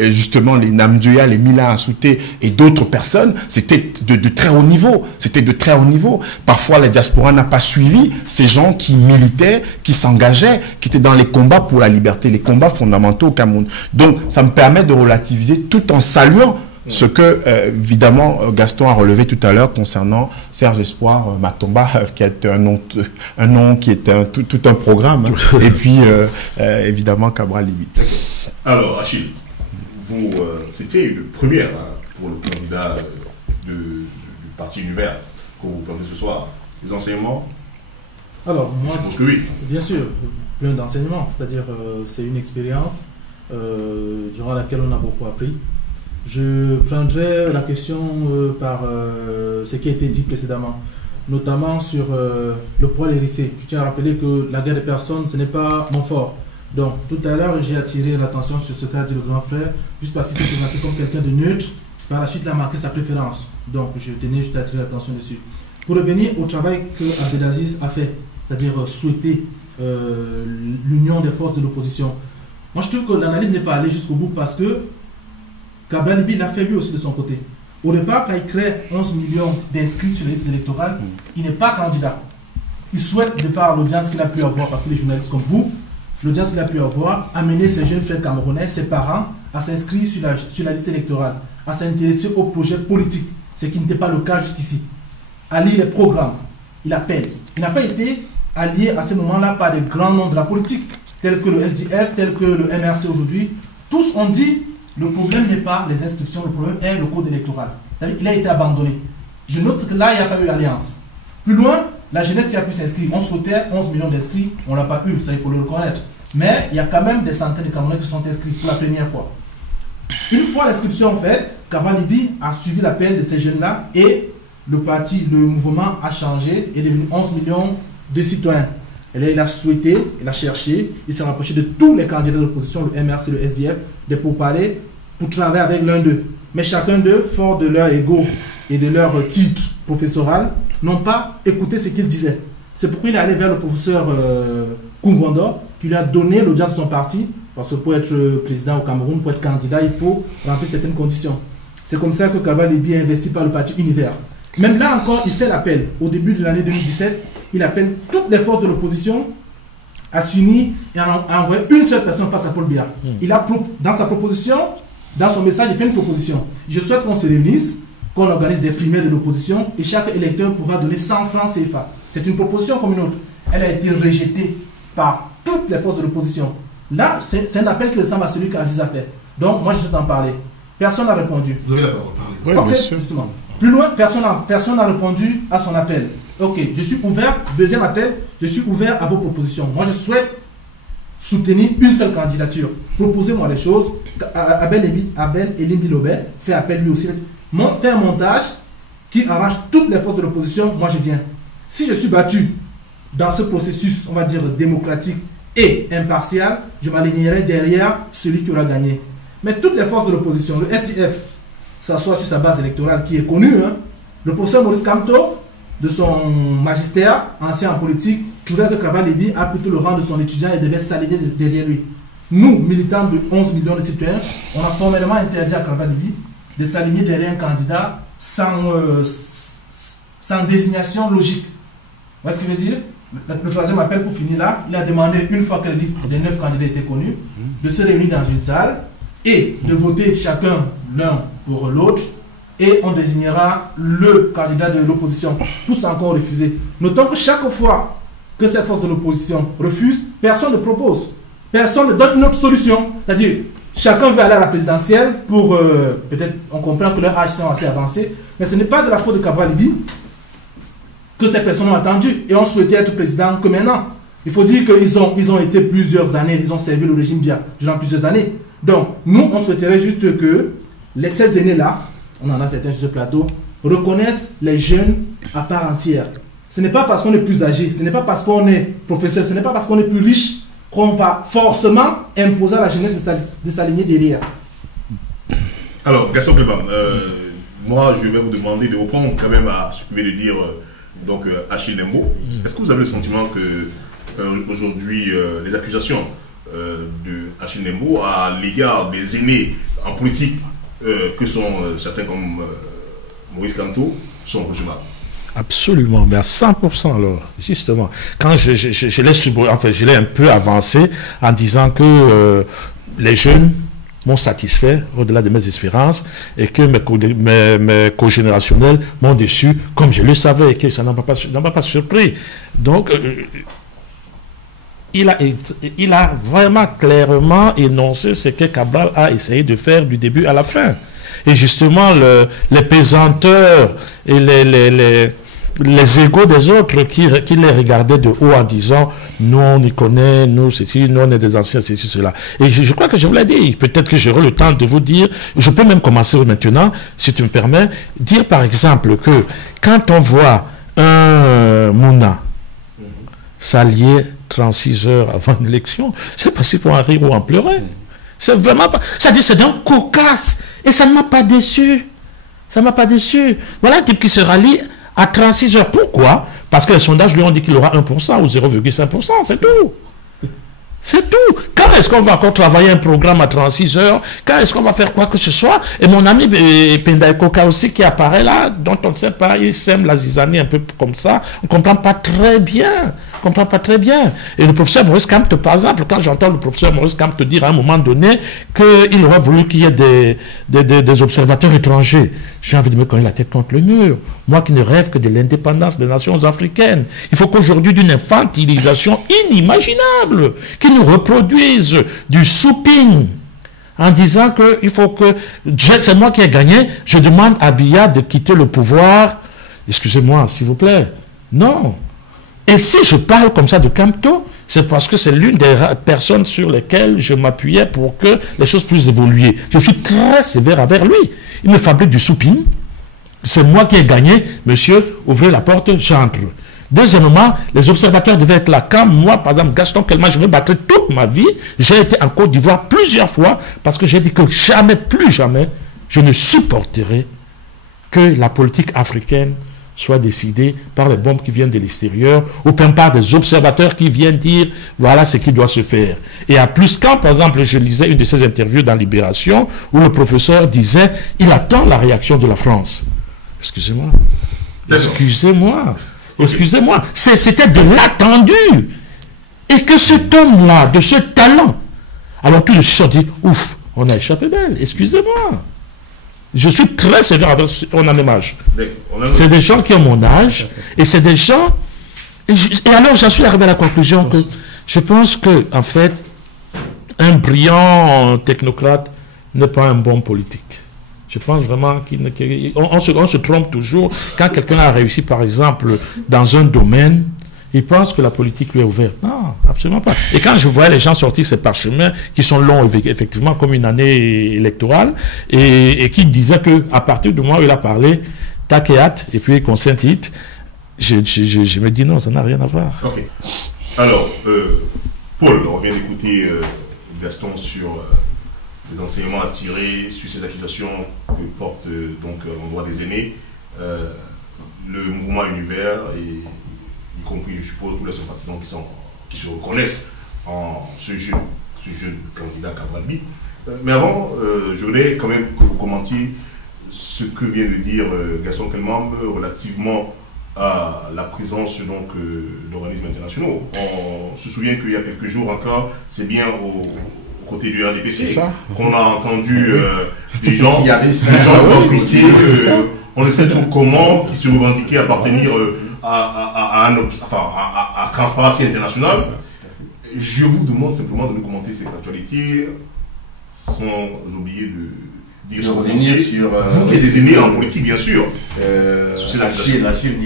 justement les Namdjoya, les Mila Assouté et d'autres personnes. C'était de très haut niveau. C'était de très haut niveau. Parfois, la diaspora n'a pas suivi ces gens qui militaient, qui s'engageaient, qui étaient dans les combats pour la liberté, les combats fondamentaux au Cameroun. Donc, ça me permet de relativiser tout en saluant ce que, évidemment, Gaston a relevé tout à l'heure concernant Serge Espoir Matomba, qui est un nom qui est tout un programme. Hein. Et puis, évidemment, Cabral Libi. Alors, Achille, c'était une première pour le candidat du Parti Univers que vous parlez ce soir. Les enseignements? Alors, moi, je pense que oui. Bien sûr, plein d'enseignements. C'est-à-dire, c'est une expérience durant laquelle on a beaucoup appris. Je prendrai la question par ce qui a été dit précédemment, notamment sur le poil hérissé. Je tiens à rappeler que la guerre des personnes, ce n'est pas mon fort. Donc, tout à l'heure, j'ai attiré l'attention sur ce qu'a dit le grand frère, juste parce qu'il s'est présenté comme quelqu'un de neutre. Par la suite, il a marqué sa préférence. Donc, je tenais juste à attirer l'attention dessus. Pour revenir au travail que Abdelaziz a fait, c'est-à-dire souhaiter l'union des forces de l'opposition, moi, je trouve que l'analyse n'est pas allée jusqu'au bout parce que Cabral Libi l'a fait lui aussi de son côté. Au départ, quand il crée 11 millions d'inscrits sur les listes électorales, il n'est pas candidat. Il souhaite, de par l'audience qu'il a pu avoir, parce qu'il est journaliste comme vous, l'audience qu'il a pu avoir, amener ses jeunes frères camerounais, ses parents, à s'inscrire sur la liste électorale, à s'intéresser au projet politique, ce qui n'était pas le cas jusqu'ici. À lire les programmes, il appelle. Il n'a pas été allié à ce moment-là par des grands noms de la politique, tels que le SDF, tels que le MRC aujourd'hui. Tous ont dit, le problème n'est pas les inscriptions, le problème est le code électoral. Il a été abandonné. Je note que là, il n'y a pas eu alliance. Plus loin, la jeunesse qui a pu s'inscrire, on souhaitait 11 millions d'inscrits, on ne l'a pas eu, ça il faut le reconnaître. Mais il y a quand même des centaines de Camerounais qui sont inscrits pour la première fois. Une fois l'inscription faite, Cabral Libi a suivi l'appel de ces jeunes-là et le parti, le mouvement a changé et est devenu 11 millions de citoyens. Et là, il a souhaité, il a cherché, il s'est rapproché de tous les candidats de l'opposition, le MRC, le SDF, de pourparlers pour travailler avec l'un d'eux. Mais chacun d'eux, fort de leur ego et de leur titre professoral, n'ont pas écouté ce qu'il disait. C'est pourquoi il est allé vers le professeur Koumvando, qui lui a donné l'audience de son parti, parce que pour être président au Cameroun, pour être candidat, il faut remplir certaines conditions. C'est comme ça que Kaba Libi est investi par le parti Univers. Même là encore, il fait l'appel. Au début de l'année 2017, il appelle toutes les forces de l'opposition à s'unir et à envoyer une seule personne face à Paul Biya. Il a, dans sa proposition, dans son message, il fait une proposition. Je souhaite qu'on se réunisse, qu'on organise des primaires de l'opposition et chaque électeur pourra donner 100 francs CFA. C'est une proposition comme une autre. Elle a été rejetée par toutes les forces de l'opposition. Là, c'est un appel qui ressemble à celui qu'Aziz a fait. Donc, moi, je souhaite en parler. Personne n'a répondu. Vous avez la parole, parlez. Oui, monsieur. Justement. Plus loin, personne n'a répondu à son appel. Ok, je suis ouvert. Deuxième appel, je suis ouvert à vos propositions. Moi, je souhaite soutenir une seule candidature. Proposez-moi les choses. Abel Elimbi Lobet fait appel lui aussi. Fait un montage qui arrange toutes les forces de l'opposition. Moi, je viens. Si je suis battu dans ce processus, on va dire démocratique et impartial, je m'alignerai derrière celui qui aura gagné. Mais toutes les forces de l'opposition, le SDF, s'assoit sur sa base électorale qui est connue. Hein. Le professeur Maurice Kamto, de son magistère, ancien en politique, trouvait que Kaba Libi a plutôt le rang de son étudiant et devait s'aligner derrière lui. Nous, militants de 11 millions de citoyens, on a formellement interdit à Kaba Libi de s'aligner derrière un candidat sans désignation logique. Vous voyez ce que je veux dire? Le troisième appel pour finir là, il a demandé, une fois que la liste des 9 candidats était connue, de se réunir dans une salle et de voter chacun l'un pour l'autre, et on désignera le candidat de l'opposition. Tous encore refusé. Notons que chaque fois que cette force de l'opposition refuse, personne ne propose. Personne ne donne une autre solution. C'est-à-dire, chacun veut aller à la présidentielle pour... peut-être, on comprend que leurs âges sont assez avancés, mais ce n'est pas de la faute de Kaba Libi que ces personnes ont attendu et ont souhaité être président que maintenant. Il faut dire qu'ils ont été plusieurs années, ils ont servi le régime bien durant plusieurs années. Donc, nous, on souhaiterait juste que ces aînés-là, on en a certains sur ce plateau, reconnaissent les jeunes à part entière. Ce n'est pas parce qu'on est plus âgé, ce n'est pas parce qu'on est professeur, ce n'est pas parce qu'on est plus riche qu'on va forcément imposer à la jeunesse de s'aligner derrière. Alors, Gaston Clément, moi, je vais vous demander de reprendre quand même à ce que vous venez de dire Achille Nembo. Est-ce que vous avez le sentiment que aujourd'hui, les accusations de Achille Nembo à l'égard des aînés en politique que sont certains comme Maurice Kamto sont rejetables? Absolument, mais à 100% alors, justement. Quand je l'ai un peu avancé en disant que les jeunes m'ont satisfait au-delà de mes espérances et que mes co-générationnels m'ont déçu comme je le savais et que ça n'a pas surpris. Donc, il a vraiment clairement énoncé ce que Cabral a essayé de faire du début à la fin. Et justement, les pesanteurs et les égos des autres qui les regardaient de haut en disant « nous on y connaît, nous ceci, nous on est des anciens, ceci, cela ». Et je crois que je vous l'ai dit, peut-être que j'aurai le temps de vous dire, je peux même commencer maintenant, si tu me permets, dire par exemple que quand on voit un Mouna s'allier 36 heures avant l'élection, c'est pas s'il faut en rire ou en pleurer. C'est vraiment pas... C'est-à-dire c'est d'un cocasse et ça ne m'a pas déçu. Ça ne m'a pas déçu. Voilà un type qui se rallie à 36 heures. Pourquoi? Parce que les sondages lui ont dit qu'il aura 1% ou 0,5%. C'est tout. C'est tout. Quand est-ce qu'on va encore travailler un programme à 36 heures? Quand est-ce qu'on va faire quoi que ce soit? Et mon ami Pendaï Koka aussi qui apparaît là, dont on ne sait pas, il sème la zizanie un peu comme ça. On ne comprend pas très bien. On ne comprend pas très bien. Et le professeur Maurice Kamto, par exemple, quand j'entends le professeur Maurice Kamto dire à un moment donné qu'il aurait voulu qu'il y ait des observateurs étrangers, j'ai envie de me cogner la tête contre le mur. Moi qui ne rêve que de l'indépendance des nations africaines. Il faut qu'aujourd'hui, d'une infantilisation inimaginable, qui nous reproduise du souping en disant qu'il faut que... C'est moi qui ai gagné, je demande à Biya de quitter le pouvoir. Excusez-moi, s'il vous plaît. Non. Et si je parle comme ça de Kamto, c'est parce que c'est l'une des personnes sur lesquelles je m'appuyais pour que les choses puissent évoluer. Je suis très sévère avec lui. Il me fabrique du souping. C'est moi qui ai gagné, monsieur, ouvrez la porte, j'entre. Deuxièmement, les observateurs devaient être là. Quand moi, par exemple, Gaston Kelma, je me battrai toute ma vie, j'ai été en Côte d'Ivoire plusieurs fois parce que j'ai dit que jamais, plus jamais, je ne supporterai que la politique africaine soit décidée par les bombes qui viennent de l'extérieur ou même par des observateurs qui viennent dire voilà ce qui doit se faire. Et à plus, quand par exemple je lisais une de ces interviews dans Libération où le professeur disait il attend la réaction de la France. Excusez-moi. Excusez-moi. Excusez-moi, c'était de l'attendu. Et que cet homme-là, de ce talent, alors tout le monde dit, ouf, on a échappé belle, excusez-moi. Je suis très sévère avec on a même âge. C'est des gens qui ont mon âge, et c'est des gens... Et alors, j'en suis arrivé à la conclusion que je pense que, en fait, un brillant technocrate n'est pas un bon politique. Je pense vraiment qu'on se trompe toujours. Quand quelqu'un a réussi, par exemple, dans un domaine, il pense que la politique lui est ouverte. Non, absolument pas. Et quand je voyais les gens sortir ces parchemins, qui sont longs, effectivement, comme une année électorale, et qui disaient qu'à partir du moment où il a parlé, tac et hâte, et puis consentite, je me dis non, ça n'a rien à voir. Ok. Alors, Paul, on vient d'écouter Gaston sur... les enseignements à tirer sur ces accusations que porte donc l'endroit des aînés, le mouvement univers, et y compris, je suppose, tous les sympathisants qui se reconnaissent en ce jeune candidat Cabralbi. Mais avant, je voudrais quand même que vous commentiez ce que vient de dire Gaston Kelman relativement à la présence d'organismes internationaux. On se souvient qu'il y a quelques jours encore, c'est bien côté du RDPC, qu'on a entendu des gens expliquer on ne sait trop comment, qui se revendiquaient appartenir à Transparency International. Je vous demande simplement de nous commenter cette actualité, sans oublier de dire ce que vous pensez. Vous qui êtes aînés en politique, bien sûr.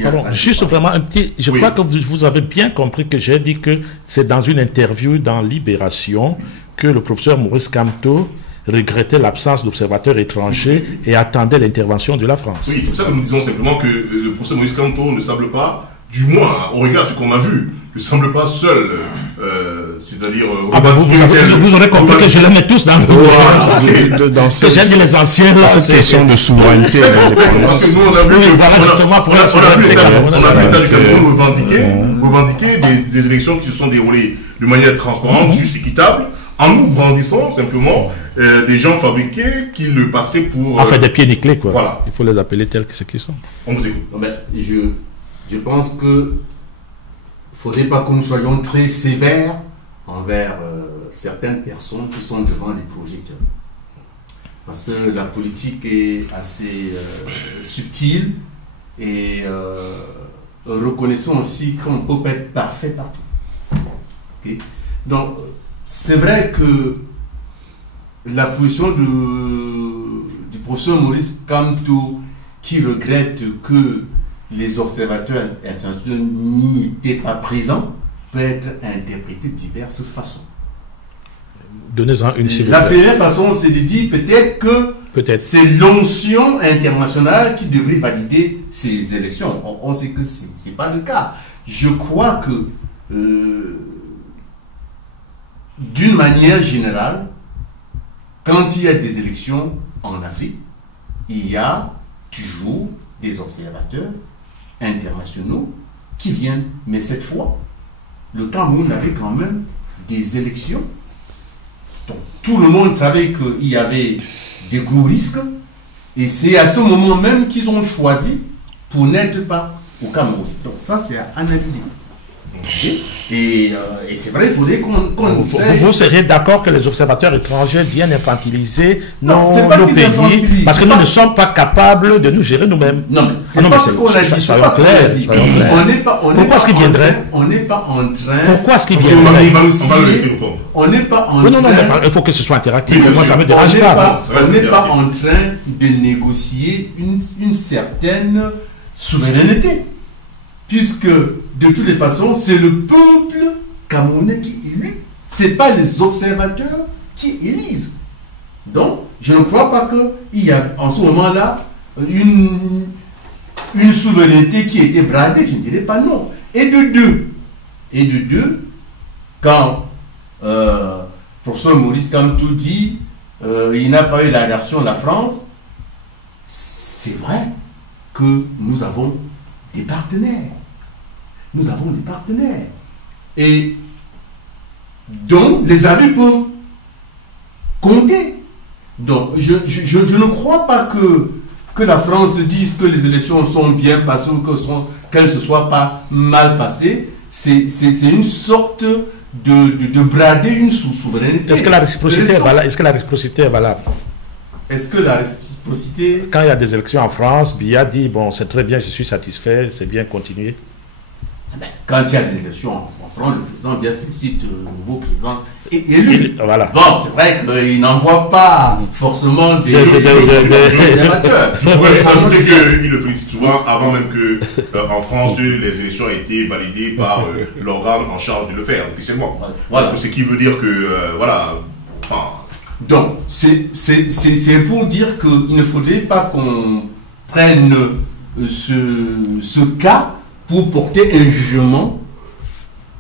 Pardon, juste vraiment un petit... Je crois que vous avez bien compris que j'ai dit que c'est dans une interview dans Libération que le professeur Maurice Kamto regrettait l'absence d'observateurs étrangers et attendait l'intervention de la France. Oui, c'est pour ça que nous disons simplement que le professeur Maurice Kamto ne semble pas, du moins au regard de ce qu'on a vu, ne semble pas seul, c'est-à-dire... vous aurez compris que je les mets tous dans le... J'ai dit les anciens, là, c'est question de souveraineté et d'indépendance. Parce que nous, on a vu l'État du Cameroun revendiquer des élections qui se sont déroulées de manière transparente, juste, équitable, en nous brandissant simplement des gens fabriqués qui le passaient pour... Enfin, des pieds nickelés, quoi. Voilà. Il faut les appeler tels que ce qu'ils sont. On vous écoute. Non, mais je pense que il ne faudrait pas que nous soyons très sévères envers certaines personnes qui sont devant les projecteurs. Parce que la politique est assez subtile et reconnaissons aussi qu'on ne peut pas être parfait partout. Okay? Donc, c'est vrai que la position du professeur Maurice Kamto, qui regrette que les observateurs internationaux n'y étaient pas présents, peut être interprétée de diverses façons. Donnez-en une, s'il vous plaît. La première façon, c'est de dire peut-être que c'est l'onction internationale qui devrait valider ces élections. On sait que ce n'est pas le cas. Je crois que d'une manière générale, quand il y a des élections en Afrique, il y a toujours des observateurs internationaux qui viennent. Mais cette fois, le Cameroun avait quand même des élections. Donc, tout le monde savait qu'il y avait des gros risques. Et c'est à ce moment même qu'ils ont choisi pour n'être pas au Cameroun. Donc ça, c'est à analyser. Et c'est vrai, il faudrait qu'on... Vous seriez d'accord que les observateurs étrangers viennent infantiliser nos pays parce que nous ne sommes pas capables de nous gérer nous-mêmes. Non, mais c'est pas ce qu'on a dit. Soyons clairs. Pourquoi est-ce qu'ils viendraient? On n'est pas en train... Pourquoi est-ce qu'ils viendraient? On n'est pas en train... Non, il faut que ce soit interactif. Moi, ça ne me dérange pas. On n'est pas en train de négocier une certaine souveraineté. Puisque, de toutes les façons, c'est le peuple camerounais qui élit. Ce n'est pas les observateurs qui élisent. Donc, je ne crois pas qu'il y a en ce moment-là une souveraineté qui était bradée, je ne dirais pas non. Et de deux, quand professeur Maurice Kamto dit il n'a pas eu la réaction de la France, c'est vrai que nous avons des partenaires. Nous avons des partenaires. Et donc, les avis peuvent compter. Donc, je ne crois pas que la France dise que les élections sont bien passées ou qu'elles ne se soient pas mal passées. C'est une sorte de brader une souveraineté. Est-ce que la réciprocité est valable? Est-ce que la réciprocité est valable? Est-ce que la réciprocité... Quand il y a des élections en France, Biya dit, bon, c'est très bien, je suis satisfait, c'est bien, continuer. Quand il y a des élections en France, le président bien félicite le nouveau président élu. Voilà. Bon, c'est vrai qu'il n'envoie pas forcément des amateurs. Je pourrais ajouter qu'il le félicite souvent avant même que en France les élections aient été validées par l'organe en charge de le faire officiellement. Voilà. Ce qui veut dire que voilà. Enfin, donc c'est pour dire qu'il ne faudrait pas qu'on prenne ce cas pour porter un jugement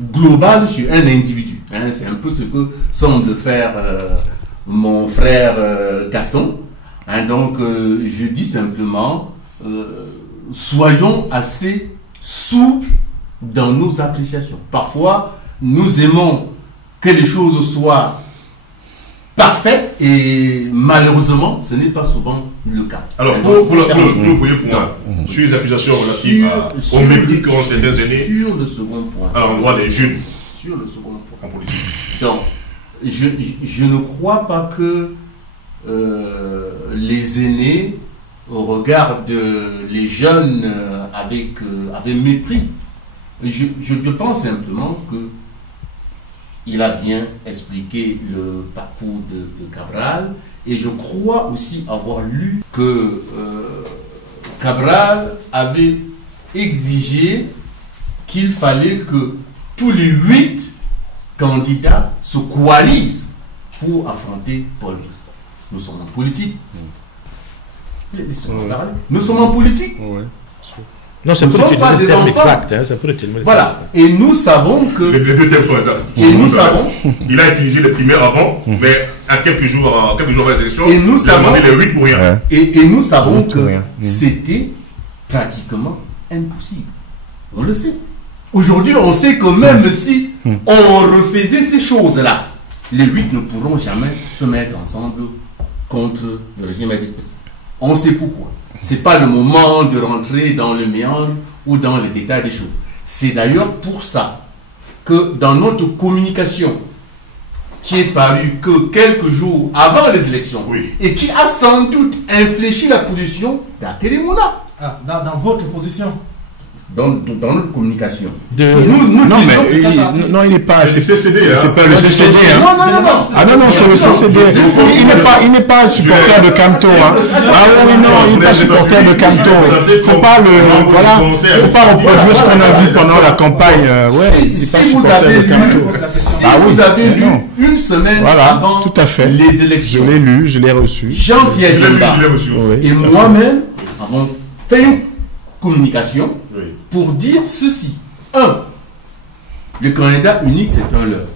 global sur un individu. Hein, c'est un peu ce que semble faire mon frère Gaston. Hein, donc, je dis simplement, soyons assez souples dans nos appréciations. Parfois, nous aimons que les choses soient parfaites et malheureusement, ce n'est pas souvent le cas. Alors, pour le premier point, sur les accusations relatives au mépris qu'ont certaines aînés sur le second point, à l'endroit des jeunes sur le second point en politique. Donc, je ne crois pas que les aînés regardent les jeunes avec mépris. Je pense simplement que il a bien expliqué le parcours de Cabral, et je crois aussi avoir lu que Cabral avait exigé qu'il fallait que tous les 8 candidats se coalisent pour affronter Paul. Nous sommes en politique. Nous sommes en politique. Non, c'est pour utiliser le terme exact. Hein, c'est pour utiliser voilà. Et nous savons que... Les deux termes sont exacts. Et nous savons... Il a utilisé les primaires avant, mais à quelques jours avant les élections, et nous il a demandé les 8 pour rien. Et nous savons que c'était pratiquement impossible. On le sait. Aujourd'hui, on sait que même si on refaisait ces choses-là, les 8 ne pourront jamais se mettre ensemble contre le régime spécial. On sait pourquoi. Ce n'est pas le moment de rentrer dans le méandre ou dans les détails des choses. C'est d'ailleurs pour ça que dans notre communication, qui est parue que quelques jours avant les élections, et qui a sans doute infléchi la position d'Akelemuna. Ah, dans votre position. Dans notre communication. Non, il n'est pas. C'est pas le CCD. Non. Ah non, c'est le CCD. Il n'est pas supporter de Kamto. Ah oui, non, il n'est pas supporter de Kamto. Faut pas reproduire ce qu'on a vu pendant la campagne. Ouais, il n'est pas supporter de Kamto. Si vous avez lu une semaine avant les élections, je l'ai lu, je l'ai reçu. Jean-Pierre Djemba et moi-même avons fait une communication pour dire ceci. 1. Le candidat unique, c'est un leurre.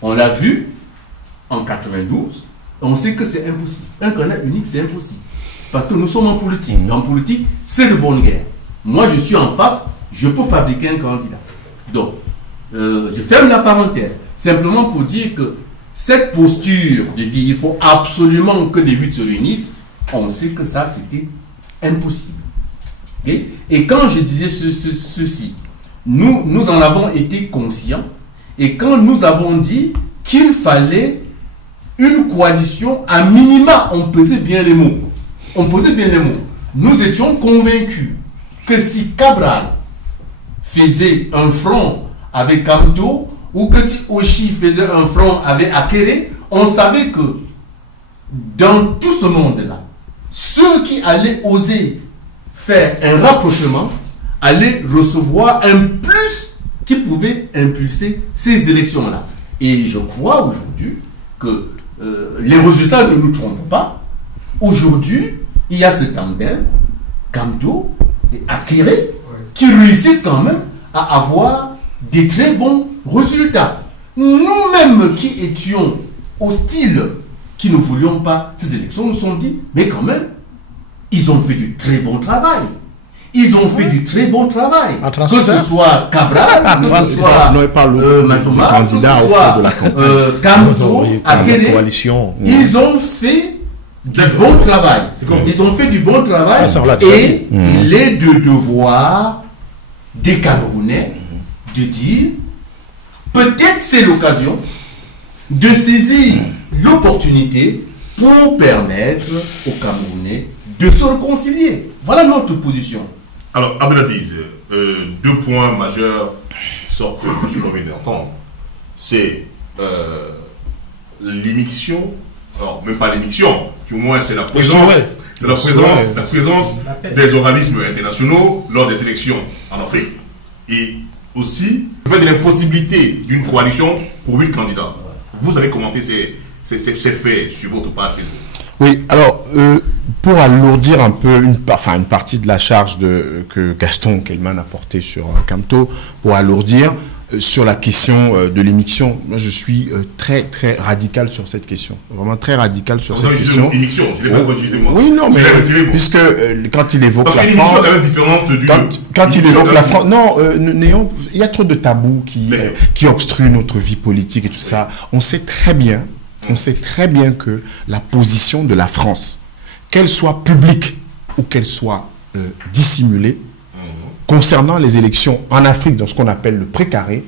On l'a vu en 92. On sait que c'est impossible. Un candidat unique, c'est impossible. Parce que nous sommes en politique. En politique, c'est de bonne guerre. Moi, je suis en face, je peux fabriquer un candidat. Donc, je ferme la parenthèse. Simplement pour dire que cette posture de dire il faut absolument que les 8 se réunissent, on sait que ça, c'était impossible. Okay? Et quand je disais ceci, nous en avons été conscients, et quand nous avons dit qu'il fallait une coalition, à minima, on pesait bien les mots. Nous étions convaincus que si Cabral faisait un front avec Kamto, ou que si Oshi faisait un front avec Akere, on savait que dans tout ce monde-là, ceux qui allaient oser faire un rapprochement allaient recevoir un plus qui pouvait impulser ces élections-là. Et je crois aujourd'hui que les résultats ne nous trompent pas. Aujourd'hui, il y a ce tandem, Kamto et acquérés qui réussissent quand même à avoir des très bons résultats. Nous-mêmes qui étions hostiles, qui ne voulions pas ces élections, nous sommes dit, mais quand même, ils ont fait du très bon travail. Ils ont fait du très bon travail. Que ce soit Cabral, que ce soit Mantoma, candidat que ce soit de la campagne. Kamto, Akene, ils ont fait du bon travail. Ils ont fait du bon travail et il est de devoir des Camerounais de dire peut-être c'est l'occasion de saisir l'opportunité pour permettre aux Camerounais de se réconcilier. Voilà notre position. Alors, Abdelaziz, 2 points majeurs sortent que je suis envie d'entendre. C'est l'émission, alors même pas l'émission, du moins c'est la présence, la présence des organismes internationaux lors des élections en Afrique. Et aussi, le fait de l'impossibilité d'une coalition pour 8 candidats. Vous avez commenté ces faits sur votre page Facebook. Oui, alors, pour alourdir un peu une partie de la charge que Gaston Kelman a portée sur Kamto, pour alourdir sur la question de l'émission, moi je suis très très radical sur cette question, vraiment très radical sur cette question. Émission, je l'ai pas utilisé moi. Oui, non, mais puisque quand il évoque la France, quand il évoque la France, non, il y a trop de tabous qui obstruent notre vie politique et tout ça. On sait très bien que la position de la France, qu'elle soit publique ou qu'elle soit dissimulée, concernant les élections en Afrique, dans ce qu'on appelle le précaré,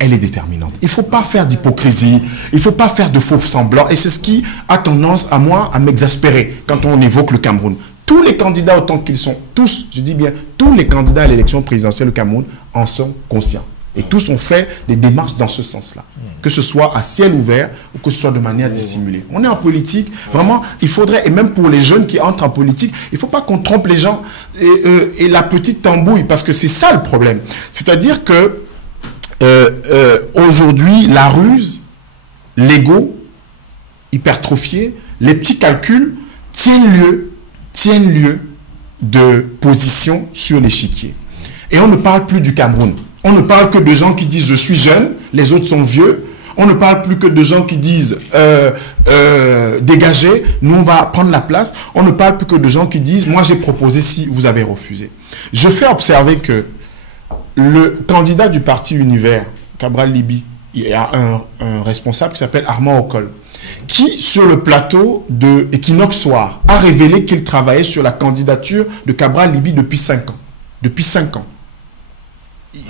elle est déterminante. Il ne faut pas faire d'hypocrisie, il ne faut pas faire de faux semblants, et c'est ce qui a tendance à m'exaspérer quand on évoque le Cameroun. Tous les candidats, autant qu'ils sont, tous, je dis bien, tous les candidats à l'élection présidentielle au Cameroun en sont conscients. Et tous ont fait des démarches dans ce sens-là. Que ce soit à ciel ouvert ou que ce soit de manière dissimulée. On est en politique, vraiment, il faudrait, et même pour les jeunes qui entrent en politique, il ne faut pas qu'on trompe les gens et la petite tambouille, parce que c'est ça le problème. C'est-à-dire que aujourd'hui, la ruse, l'ego hypertrophié, les petits calculs tiennent lieu de position sur l'échiquier. Et on ne parle plus du Cameroun. On ne parle que de gens qui disent « je suis jeune », les autres sont vieux. On ne parle plus que de gens qui disent « dégagez, nous on va prendre la place ». On ne parle plus que de gens qui disent « moi j'ai proposé si vous avez refusé ». Je fais observer que le candidat du parti Univers, Cabral Libi, il y a un responsable qui s'appelle Armand Okol, qui sur le plateau de Equinox Soir a révélé qu'il travaillait sur la candidature de Cabral Libi depuis 5 ans. Depuis 5 ans.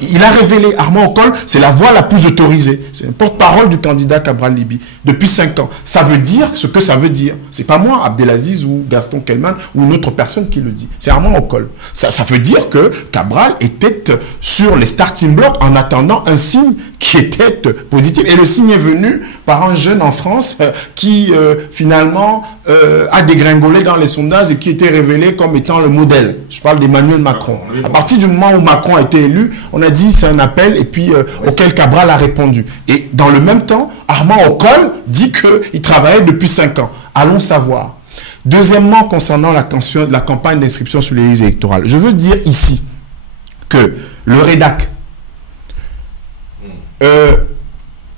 Il a révélé, Armand Okol, c'est la voix la plus autorisée. C'est le porte-parole du candidat Cabral Libi depuis 5 ans. Ça veut dire ce que ça veut dire. C'est pas moi, Abdelaziz ou Gaston Kelman ou une autre personne qui le dit. C'est Armand Okol. Ça veut dire que Cabral était sur les starting blocks en attendant un signe qui était positif. Et le signe est venu par un jeune en France qui finalement a dégringolé dans les sondages et qui était révélé comme étant le modèle. Je parle d'Emmanuel Macron. À partir du moment où Macron a été élu, on a dit c'est un appel et puis auquel Cabral a répondu. Et dans le même temps, Armand Okol dit qu'il travaillait depuis 5 ans. Allons savoir. Deuxièmement, concernant la campagne d'inscription sur les listes électorales, je veux dire ici que le REDAC,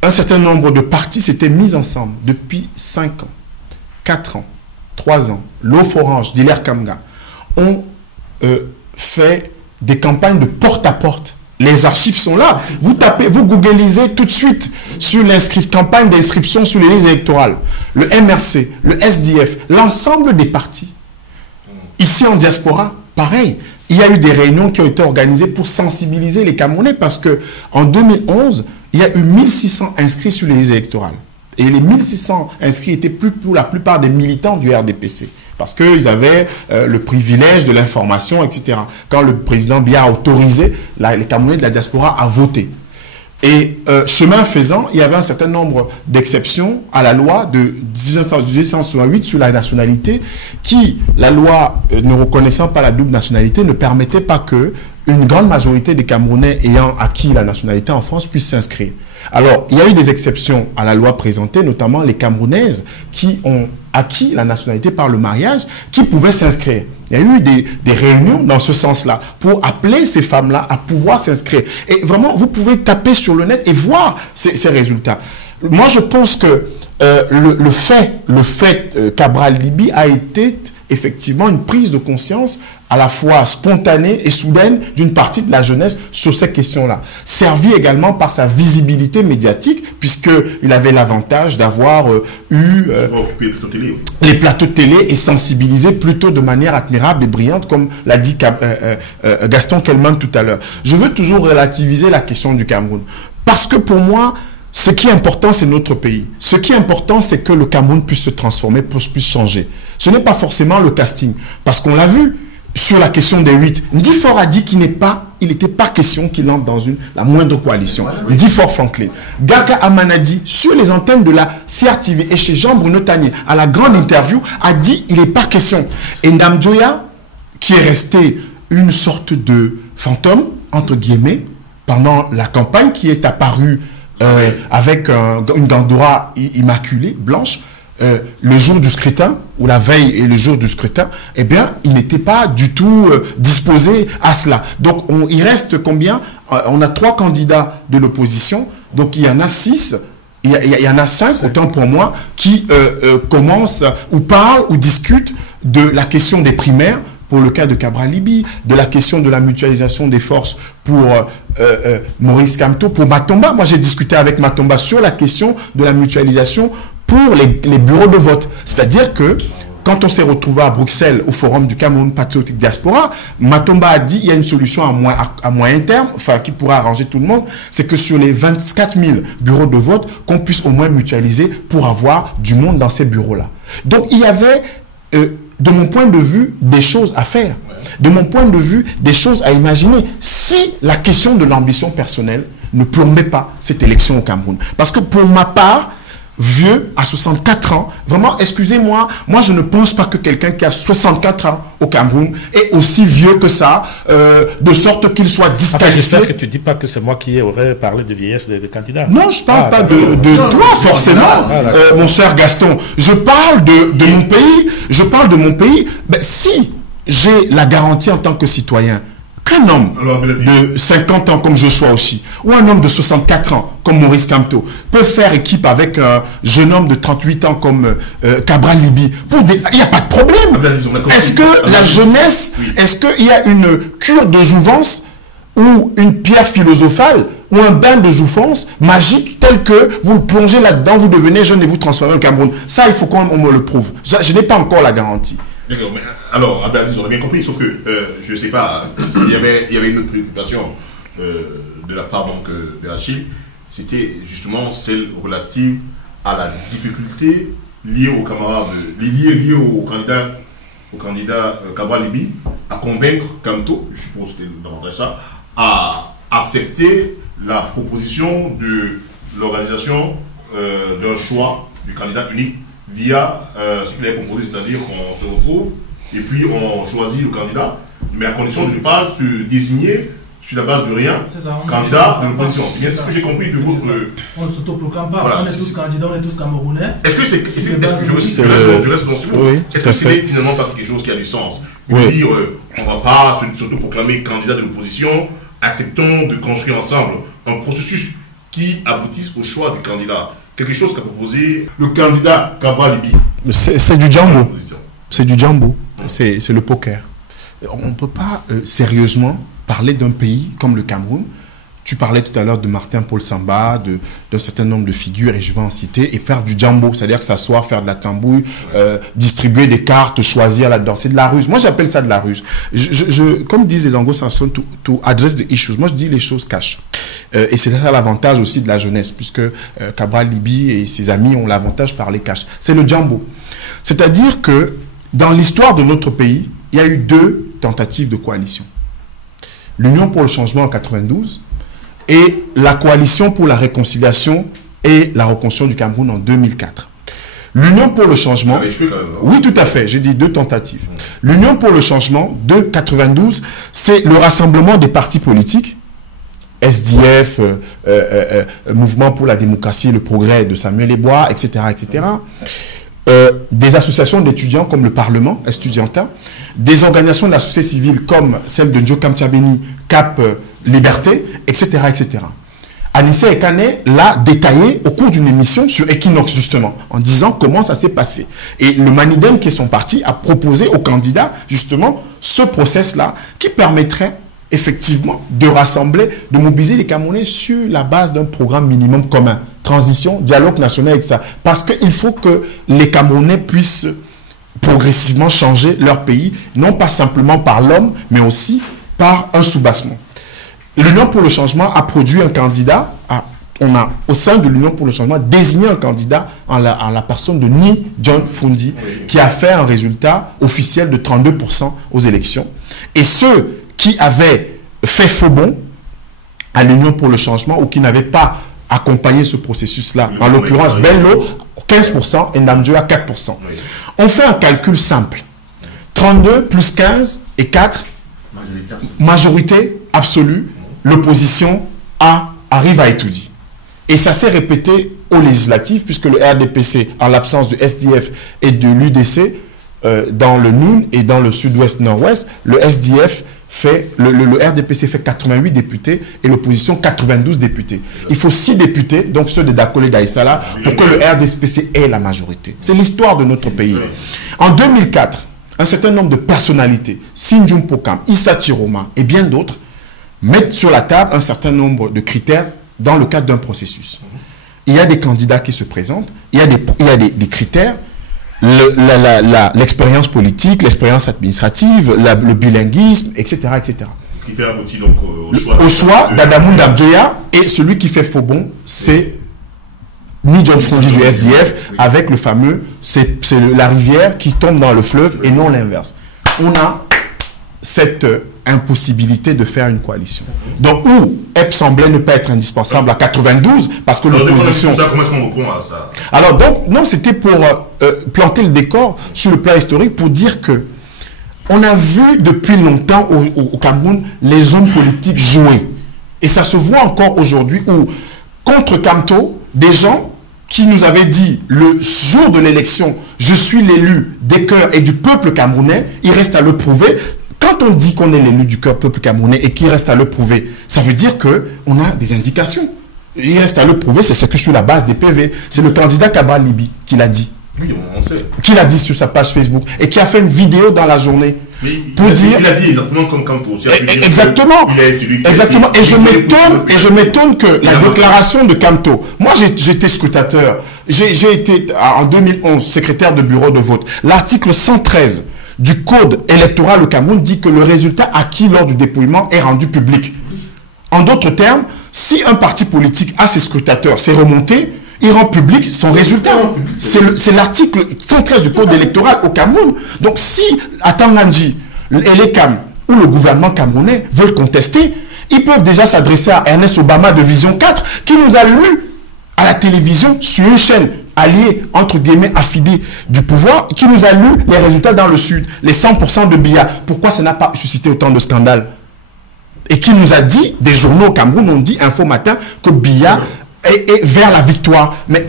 un certain nombre de partis s'étaient mis ensemble depuis 5 ans, 4 ans, 3 ans. L'Off Orange, Diler Kamga, ont fait des campagnes de porte-à-porte. Les archives sont là. Vous tapez, vous googlisez tout de suite sur campagne d'inscription sur les listes électorales. Le MRC, le SDF, l'ensemble des partis. Ici en diaspora, pareil. Il y a eu des réunions qui ont été organisées pour sensibiliser les Camerounais parce que en 2011, il y a eu 1600 inscrits sur les listes électorales. Et les 1600 inscrits étaient pour la plupart des militants du RDPC. Parce qu'ils avaient le privilège de l'information, etc. Quand le président Biya a autorisé les Camerounais de la diaspora à voter. Et chemin faisant, il y avait un certain nombre d'exceptions à la loi de 1968 sur la nationalité qui, la loi ne reconnaissant pas la double nationalité, ne permettait pas que une grande majorité des Camerounais ayant acquis la nationalité en France puissent s'inscrire. Alors, il y a eu des exceptions à la loi présentée, notamment les Camerounaises qui ont acquis la nationalité par le mariage qui pouvaient s'inscrire. Il y a eu des réunions dans ce sens-là pour appeler ces femmes-là à pouvoir s'inscrire. Et vraiment, vous pouvez taper sur le net et voir ces résultats. Moi, je pense que le fait Cabral Libye a été effectivement une prise de conscience à la fois spontanée et soudaine d'une partie de la jeunesse sur ces questions-là. Servi également par sa visibilité médiatique, puisqu'il avait l'avantage d'avoir eu les plateaux de télé et sensibilisé plutôt de manière admirable et brillante, comme l'a dit Gaston Kelman tout à l'heure. Je veux toujours relativiser la question du Cameroun, parce que pour moi, ce qui est important, c'est notre pays. Ce qui est important, c'est que le Cameroun puisse se transformer, puisse changer. Ce n'est pas forcément le casting. Parce qu'on l'a vu sur la question des 8. Ndifor a dit qu'il n'était pas question qu'il entre dans la moindre coalition. Ndifor Franklin. Gaka Amanadi, sur les antennes de la CRTV et chez Jean-Bruno Tanier, à la grande interview, a dit qu'il n'est pas question. Et Ndamjoya, qui est resté une sorte de fantôme, entre guillemets, pendant la campagne, qui est apparue avec une gandoura immaculée, blanche, le jour du scrutin, ou la veille et le jour du scrutin, eh bien, il n'était pas du tout disposé à cela. Donc, il reste combien? On a 3 candidats de l'opposition, donc il y en a 6, il y en a 5, autant pour moi, qui commencent ou parlent ou discutent de la question des primaires, pour le cas de Cabral Libye, de la question de la mutualisation des forces pour Maurice Kamto, pour Matomba. Moi, j'ai discuté avec Matomba sur la question de la mutualisation pour les bureaux de vote. C'est-à-dire que quand on s'est retrouvé à Bruxelles au Forum du Cameroun Patriotique Diaspora, Matomba a dit qu'il y a une solution à moyen terme, enfin qui pourra arranger tout le monde, c'est que sur les 24 000 bureaux de vote, qu'on puisse au moins mutualiser pour avoir du monde dans ces bureaux-là. Donc, il y avait... de mon point de vue, des choses à faire. De mon point de vue, des choses à imaginer. Si la question de l'ambition personnelle ne plombait pas cette élection au Cameroun. Parce que pour ma part, vieux, à 64 ans, vraiment, excusez-moi, moi je ne pense pas que quelqu'un qui a 64 ans au Cameroun est aussi vieux que ça, de sorte qu'il soit disqualifié. Enfin, j'espère que tu ne dis pas que c'est moi qui aurais parlé de vieillesse des candidats. Non, je ne parle pas de toi forcément, mon cher Gaston. Je parle de mon pays. Je parle de mon pays. Ben, si j'ai la garantie en tant que citoyen qu'un homme de 50 ans comme Joshua Oshi ou un homme de 64 ans comme Maurice Kamto peut faire équipe avec un jeune homme de 38 ans comme Cabral Libye, il n'y a pas de problème. Est-ce que la jeunesse, est-ce qu'il y a une cure de jouvence ou une pierre philosophale ou un bain de jouvence magique tel que vous le plongez là-dedans, vous devenez jeune et vous transformez le Cameroun? Ça, il faut qu'on me le prouve. Je n'ai pas encore la garantie. D'accord, mais alors, Abdelaziz, on a bien compris, sauf que, je ne sais pas, il y avait une autre préoccupation de la part donc, de Achille, c'était justement celle relative à la difficulté liée aux camarades, liée au candidat Cabral Libye, à convaincre Kamto, je suppose que c'était davantage ça, à accepter la proposition de l'organisation d'un choix du candidat unique via ce qu'il avait proposé, c'est-à-dire qu'on se retrouve et puis on choisit le candidat, mais à condition de ne pas se désigner sur la base de rien, candidat de l'opposition. C'est bien ce que j'ai compris de votre... On ne s'autoproclame pas, voilà, on est tous candidats, on est tous camerounais. Est-ce que c'est finalement pas quelque chose qui a du sens? Oui. Dire, on ne va pas s'autoproclamer candidat de l'opposition, acceptons de construire ensemble un processus qui aboutisse au choix du candidat. Quelque chose qu'a proposé le candidat Cabral Libye. C'est du jambo. C'est du jambo. C'est le poker. On ne peut pas sérieusement parler d'un pays comme le Cameroun. Tu parlais tout à l'heure de Martin-Paul Samba, d'un certain nombre de figures, et je vais en citer, et faire du jambo, c'est-à-dire que s'asseoir, faire de la tambouille, distribuer des cartes, choisir là-dedans. C'est de la ruse. Moi, j'appelle ça de la ruse. Comme disent les anglo-saxons, to address the issues. Moi, je dis les choses cash. Et c'est ça l'avantage aussi de la jeunesse, puisque Cabral Libye et ses amis ont l'avantage par les cash. C'est le jambo. C'est-à-dire que dans l'histoire de notre pays, il y a eu 2 tentatives de coalition. L'Union pour le changement en 92 et la coalition pour la réconciliation et la reconstruction du Cameroun en 2004. L'Union pour le changement... Oui, tout à fait. J'ai dit 2 tentatives. L'Union pour le changement de 92, c'est le rassemblement des partis politiques, SDF, Mouvement pour la démocratie et le progrès de Samuel Ebois, etc., etc., des associations d'étudiants comme le Parlement estudiantin, des organisations de la société civile comme celle de Njo Kamtiabeni, Cap Liberté, etc. etc. Anissa Ekane l'a détaillé au cours d'une émission sur Equinox, justement, en disant comment ça s'est passé. Et le Manidem, qui est son parti, a proposé aux candidats, justement, ce process-là, qui permettrait, effectivement, de rassembler, de mobiliser les Camerounais sur la base d'un programme minimum commun. Transition, dialogue national avec ça. Parce qu'il faut que les Camerounais puissent progressivement changer leur pays, non pas simplement par l'homme, mais aussi par un soubassement. L'Union pour le changement a produit un candidat, on a au sein de l'Union pour le changement désigné un candidat en la personne de Ni John Fundi, qui a fait un résultat officiel de 32% aux élections. Et ceux qui avaient fait faux bond à l'Union pour le changement ou qui n'avaient pas accompagné ce processus-là, en l'occurrence Bello, 15% et Namdjoa 4%. On fait un calcul simple. 32 plus 15 et 4, majorité absolue. L'opposition arrive à étudier. Et ça s'est répété aux législatives, puisque le RDPC, en l'absence du SDF et de l'UDC, dans le Noun et dans le sud-ouest nord-ouest, le SDF fait, le RDPC fait 88 députés et l'opposition 92 députés. Il faut 6 députés, donc ceux de Dakole Daïsala, pour que le RDPC ait la majorité. C'est l'histoire de notre pays. En 2004, un certain nombre de personnalités, Sinjum Pokam, Issa Chiroma et bien d'autres, mettent sur la table un certain nombre de critères dans le cadre d'un processus. Il y a des candidats qui se présentent, il y a des critères, l'expérience politique, l'expérience administrative, le bilinguisme, etc. etc. Les critères aboutis donc au choix d'Adamou Dabdjoya, et celui qui fait faux bond, c'est Ni John Fundi du SDF, avec le fameux, c'est la rivière qui tombe dans le fleuve et non l'inverse. On a cette impossibilité de faire une coalition. Donc, où EP semblait ne pas être indispensable à 92, parce que l'opposition... Comment est-ce qu'on répond à ça? Alors, donc, non, c'était pour planter le décor sur le plan historique, pour dire que on a vu depuis longtemps au Cameroun les hommes politiques jouer. Et ça se voit encore aujourd'hui où, contre Kamto, des gens qui nous avaient dit, le jour de l'élection, je suis l'élu des cœurs et du peuple camerounais, il reste à le prouver. Quand on dit qu'on est l'élu du cœur peuple camerounais et qu'il reste à le prouver, ça veut dire qu'on a des indications. Il reste à le prouver, c'est ce que sur la base des PV. C'est le candidat Cabral Libi qui l'a dit. Oui, on sait. Qui l'a dit sur sa page Facebook et qui a fait une vidéo dans la journée. Pour dire... Il a dit exactement comme Kamto. Exactement. Exactement. Et je m'étonne que la déclaration de Kamto, moi j'étais scrutateur, j'ai été en 2011 secrétaire de bureau de vote. L'article 113 du code électoral au Cameroun dit que le résultat acquis lors du dépouillement est rendu public. En d'autres termes, si un parti politique a ses scrutateurs, c'est remonté, il rend public son résultat. C'est l'article 113 du code électoral au Cameroun. Donc si Atanganji, l'ELECAM ou le gouvernement camerounais veulent contester, ils peuvent déjà s'adresser à Ernest Obama de Vision 4 qui nous a lu à la télévision sur une chaîne allié, entre guillemets, affidé du pouvoir, qui nous a lu les résultats dans le Sud, les 100% de Biya. Pourquoi ça n'a pas suscité autant de scandales? Et qui nous a dit, des journaux au Cameroun ont dit, Info Matin, que Biya est vers la victoire. Mais,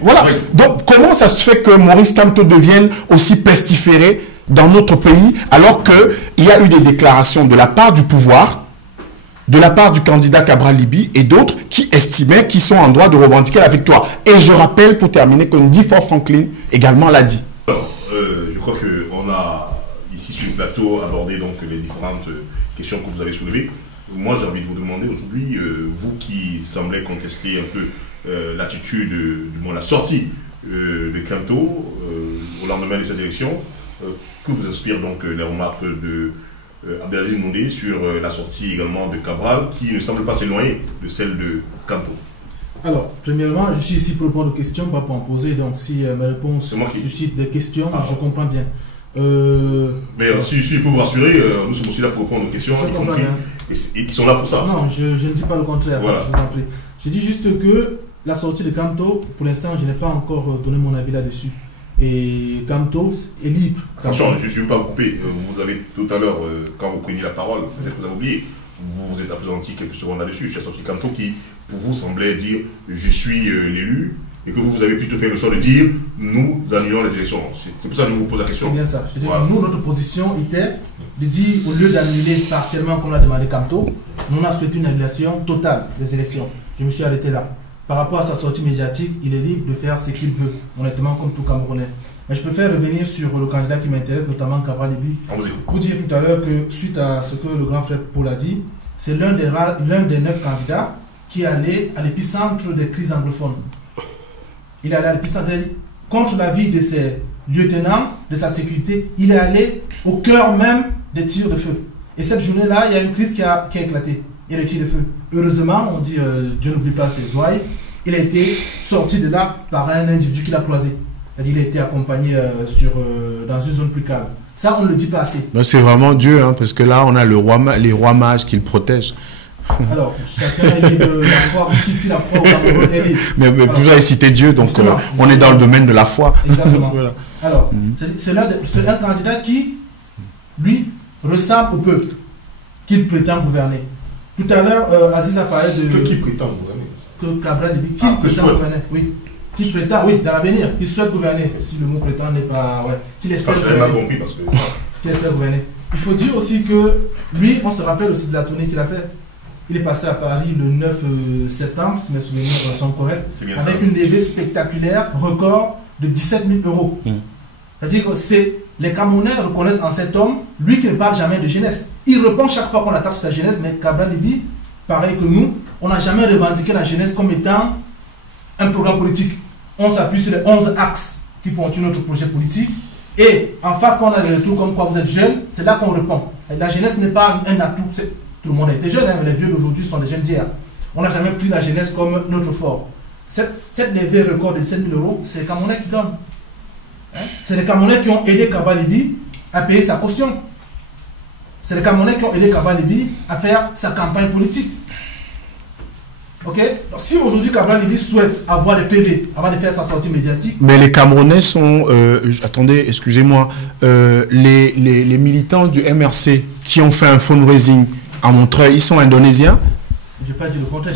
voilà. Donc, comment ça se fait que Maurice Kamto devienne aussi pestiféré dans notre pays, alors qu'il y a eu des déclarations de la part du pouvoir, de la part du candidat Cabral Libi et d'autres qui estimaient qu'ils sont en droit de revendiquer la victoire. Et je rappelle, pour terminer, que Ndi Fort Franklin également l'a dit. Alors, je crois qu'on a ici sur le plateau abordé donc les différentes questions que vous avez soulevées. Moi, j'ai envie de vous demander aujourd'hui, vous qui semblez contester un peu l'attitude, du moins la sortie de Kamto au lendemain de cette élection, que vous inspire donc les remarques de Abdelaziz Moundé sur la sortie également de Cabral, qui ne semble pas s'éloigner de celle de Kamto? Alors, premièrement, je suis ici pour répondre aux questions, pas pour en poser. Donc, si mes réponses suscitent des questions, je comprends bien. Mais si je peux vous rassurer, nous sommes aussi là pour répondre aux questions, y compris, et ils sont là pour ça. Non, je ne dis pas le contraire, voilà. Je vous en prie. Je dis juste que la sortie de Kamto, pour l'instant, je n'ai pas encore donné mon avis là-dessus. Et Kamto est libre. Attention, je ne vais pas vous couper. Vous avez tout à l'heure, quand vous preniez la parole, peut-être que vous avez oublié, vous êtes appesanti quelques secondes là-dessus. J'ai sorti Kamto qui, pour vous, semblait dire je suis l'élu et que vous avez plutôt fait le choix de dire nous annulons les élections. C'est pour ça que je vous pose la question. C'est bien ça. Je veux dire, nous, notre position était de dire, au lieu d'annuler partiellement comme l'a demandé Camto, nous on a souhaité une annulation totale des élections. Je me suis arrêté là. Par rapport à sa sortie médiatique, il est libre de faire ce qu'il veut, honnêtement, comme tout Camerounais. Mais je préfère revenir sur le candidat qui m'intéresse, notamment Cabral Libi, pour dire tout à l'heure que, suite à ce que le grand frère Paul a dit, c'est l'un des 9 candidats qui est allé à l'épicentre des crises anglophones. Il est allé à l'épicentre, contre l'avis de ses lieutenants, de sa sécurité, il est allé au cœur même des tirs de feu. Et cette journée-là, il y a une crise qui a éclaté. Il y a des tirs de feu. Heureusement, on dit Dieu n'oublie pas ses ouailles, il a été sorti de là par un individu qui l'a croisé. Il a été accompagné dans une zone plus calme. Ça, on ne le dit pas assez. C'est vraiment Dieu, hein, parce que là, on a les rois mages qui le protègent. Alors, chacun est libre de la foi. Ici, la foi au Cameroun est libre. Mais vous avez cité Dieu, donc on est dans le domaine de la foi. Exactement. Voilà. Alors, c'est un candidat qui, lui, ressemble au peuple qu'il prétend gouverner. Tout à l'heure, Aziz a parlé de... Qui prétend gouverner? Que Cabral dit qui prétend gouverner, oui. Qui prétend, oui, dans l'avenir, qui souhaite gouverner. Si le mot prétend n'est pas... Ouais. Qu'il espère gouverner. Qu'il espère gouverner. Il faut dire aussi que lui, on se rappelle aussi de la tournée qu'il a faite. Il est passé à Paris le 9 septembre, si mes souvenirs sont corrects, avec une levée spectaculaire, record de 17 000 euros. C'est-à-dire que les Camerounais reconnaissent en cet homme, lui qui ne parle jamais de jeunesse. Il répond chaque fois qu'on attaque sur sa jeunesse, mais Cabral Libi, pareil que nous, on n'a jamais revendiqué la jeunesse comme étant un programme politique. On s'appuie sur les 11 axes qui ponctuent notre projet politique. Et en face, quand on a des retours comme quoi vous êtes jeune, c'est là qu'on répond. Et la jeunesse n'est pas un atout. Tout le monde a été jeune, hein, mais les vieux d'aujourd'hui sont des jeunes d'hier. On n'a jamais pris la jeunesse comme notre fort. Cette levée record de 7 000 euros, c'est les Camerounais qui donnent. C'est les Camerounais qui ont aidé Cabral Libi à payer sa caution. C'est les Camerounais qui ont aidé Cabral Libi à faire sa campagne politique. Ok? Donc, si aujourd'hui Cabral Libi souhaite avoir les PV avant de faire sa sortie médiatique... Mais les Camerounais sont... attendez, excusez-moi. Les militants du MRC qui ont fait un fundraising à Montreuil, ils sont indonésiens? Je n'ai pas dit le contraire.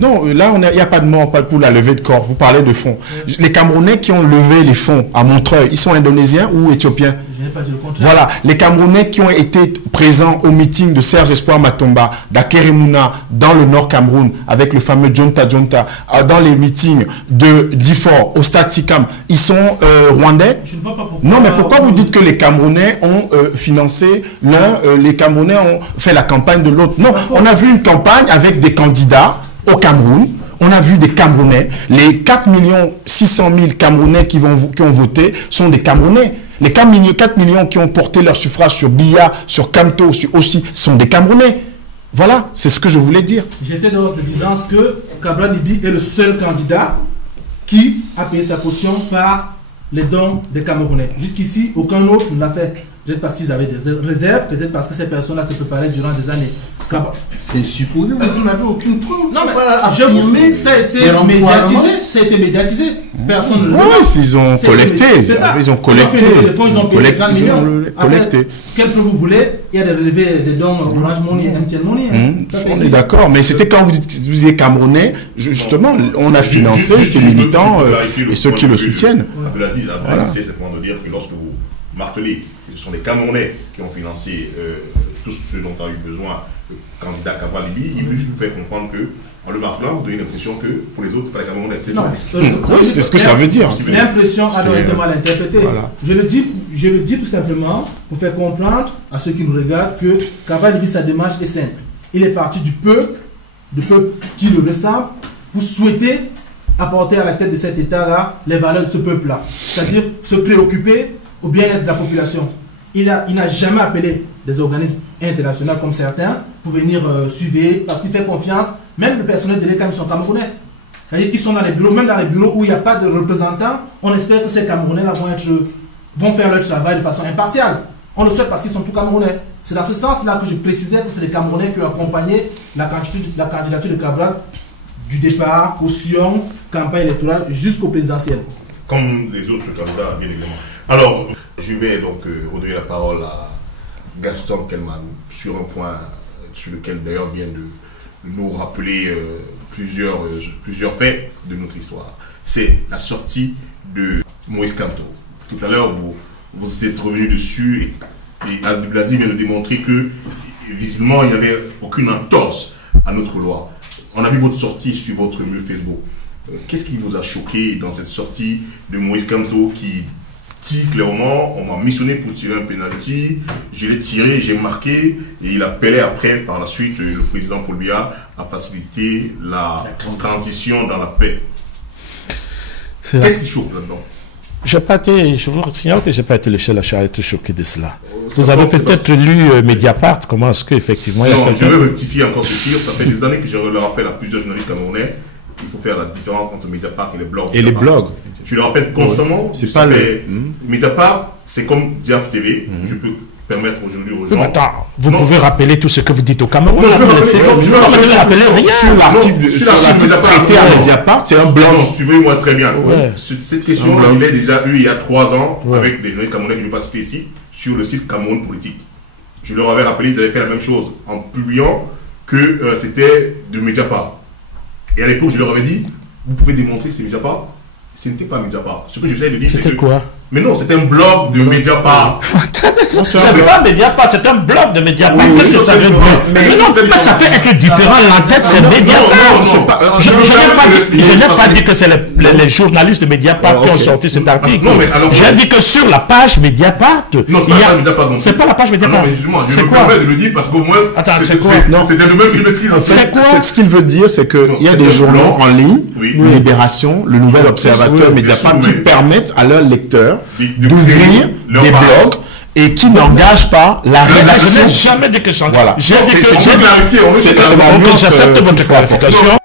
Non, là, il n'y a pas de mort pour la levée de corps. Vous parlez de fonds. Les Camerounais qui ont levé les fonds à Montreuil, ils sont indonésiens ou éthiopiens? Je n'ai pas dit le contraire. Voilà. Les Camerounais qui ont été présents au meeting de Serge Espoir Matomba, d'Akerimuna, dans le Nord Cameroun, avec le fameux Jonta, dans les meetings de Diffor, au Stade Sikam, ils sont rwandais? Je ne vois pas pourquoi. Non, mais pourquoi vous dites que les Camerounais ont financé l'un, les Camerounais ont fait la campagne de l'autre? Non, on a vu une campagne avec des candidats au Cameroun. On a vu des Camerounais. Les 4 600 000 Camerounais qui ont voté sont des Camerounais. Les 4 millions qui ont porté leur suffrage sur Biya, sur Camto, sur Ossi, sont des Camerounais. Voilà, c'est ce que je voulais dire. J'étais dans de disant que Cabral Libi est le seul candidat qui a payé sa caution par les dons des Camerounais. Jusqu'ici, aucun autre ne l'a fait. Peut-être parce qu'ils avaient des réserves, peut-être parce que ces personnes-là se préparaient durant des années. C'est supposé, mais vous n'avez aucune preuve. Non, mais je vous dis, ça a été médiatisé. Ça a été médiatisé. Personne ne le voit. Ils ont collecté. Ils ont collecté. Ils ont collecté. Quel preuve vous voulez? Il y a des relevés des dons Orange Money et MTN Money. On est d'accord, mais c'était quand vous disiez Camerounais, justement, on a financé ces militants et ceux qui le soutiennent. Abdelaziz a c'est simplement de dire que lorsque vous martelez, ce sont les Camerounais qui ont financé tout ce dont a eu besoin le candidat Cabral Libi, il veut juste vous faire comprendre que, en le martelant, vous donnez l'impression que pour les autres, c'est pas les Camerounais. Oui, c'est ce que ça veut dire. L'impression a été mal interprétée. Voilà. Je le dis tout simplement pour faire comprendre à ceux qui nous regardent que Cabral Libi, sa démarche est simple. Il est parti du peuple qui le ressemble, pour souhaiter apporter à la tête de cet État-là les valeurs de ce peuple-là. C'est-à-dire se préoccuper au bien-être de la population. Il n'a jamais appelé des organismes internationaux comme certains pour venir suivre, parce qu'il fait confiance, même le personnel de l'État qui sont camerounais. C'est-à-dire qu'ils sont dans les bureaux, même dans les bureaux où il n'y a pas de représentants, on espère que ces Camerounais-là vont faire leur travail de façon impartiale. On le sait parce qu'ils sont tous Camerounais. C'est dans ce sens-là que je précisais que c'est les Camerounais qui ont accompagné la candidature de Cabral du départ, caution, campagne électorale jusqu'au présidentiel. Comme les autres candidats, bien évidemment. Alors, je vais donc redonner la parole à Gaston Kelman sur un point sur lequel d'ailleurs vient nous rappeler plusieurs faits de notre histoire. C'est la sortie de Moïse Kamto. Tout à l'heure, vous êtes revenu dessus et Abdelaziz vient de démontrer que visiblement il n'y avait aucune entorse à notre loi. On a vu votre sortie sur votre mur Facebook. Qu'est-ce qui vous a choqué dans cette sortie de Moïse Kamto qui dit clairement, on m'a missionné pour tirer un penalty, je l'ai tiré, j'ai marqué, et il appelait après, par la suite, le président Paul Biya à faciliter la transition dans la paix. Qu'est-ce qui choque là-dedans? Je vous signale que je n'ai pas été le seul à être choqué de cela. Vous avez peut-être lu Mediapart, comment est-ce qu'effectivement... Non, je vais rectifier encore ce tir. Ça fait des années que je le rappelle à plusieurs journalistes camerounais. Il faut faire la différence entre Mediapart et les blogs. Et les blogs. Je le rappelle constamment. C'est pas le... Mediapart, c'est comme Diaf TV. Je peux permettre aujourd'hui aux gens... Attends, vous pouvez rappeler tout ce que vous dites au Cameroun. Non, je vais rappeler rien. Sur l'article traité à Mediapart, c'est un blog. Suivez-moi très bien. Cette question, il est déjà eu il y a 3 ans avec des journalistes camerounais que je ne vais pas citer ici, sur le site Cameroun Politique. Je leur avais rappelé, ils avaient fait la même chose en publiant que c'était de Mediapart. Et à l'époque, je leur avais dit, vous pouvez démontrer que c'est Mediapart. Ce n'était pas Mediapart. Ce que j'essaie de dire, c'est que... C'était quoi? Mais non, c'est un blog de Mediapart. C'est pas Mediapart, c'est un blog de Mediapart. Qu'est-ce que ça veut dire? Mais non, mais ça peut être différent. L'entête, c'est Mediapart. Je n'ai pas dit que c'est les journalistes de Mediapart qui ont sorti cet article. J'ai dit que sur la page Mediapart. Non, c'est pas la page Mediapart. C'est pas la page Mediapart. C'est quoi? Je me permets de le dire parce qu'au moins. Attends, c'est quoi? C'est un domaine que je maîtrise. C'est quoi? Ce qu'il veut dire, c'est qu'il y a des journaux en ligne, Libération, le Nouvel Observateur, Mediapart, qui permettent à leurs lecteurs d'ouvrir des blogs et qui n'engagent pas la rédaction. Je n'ai jamais dit que ça. Voilà. J'ai dit que j'accepte votre clarification.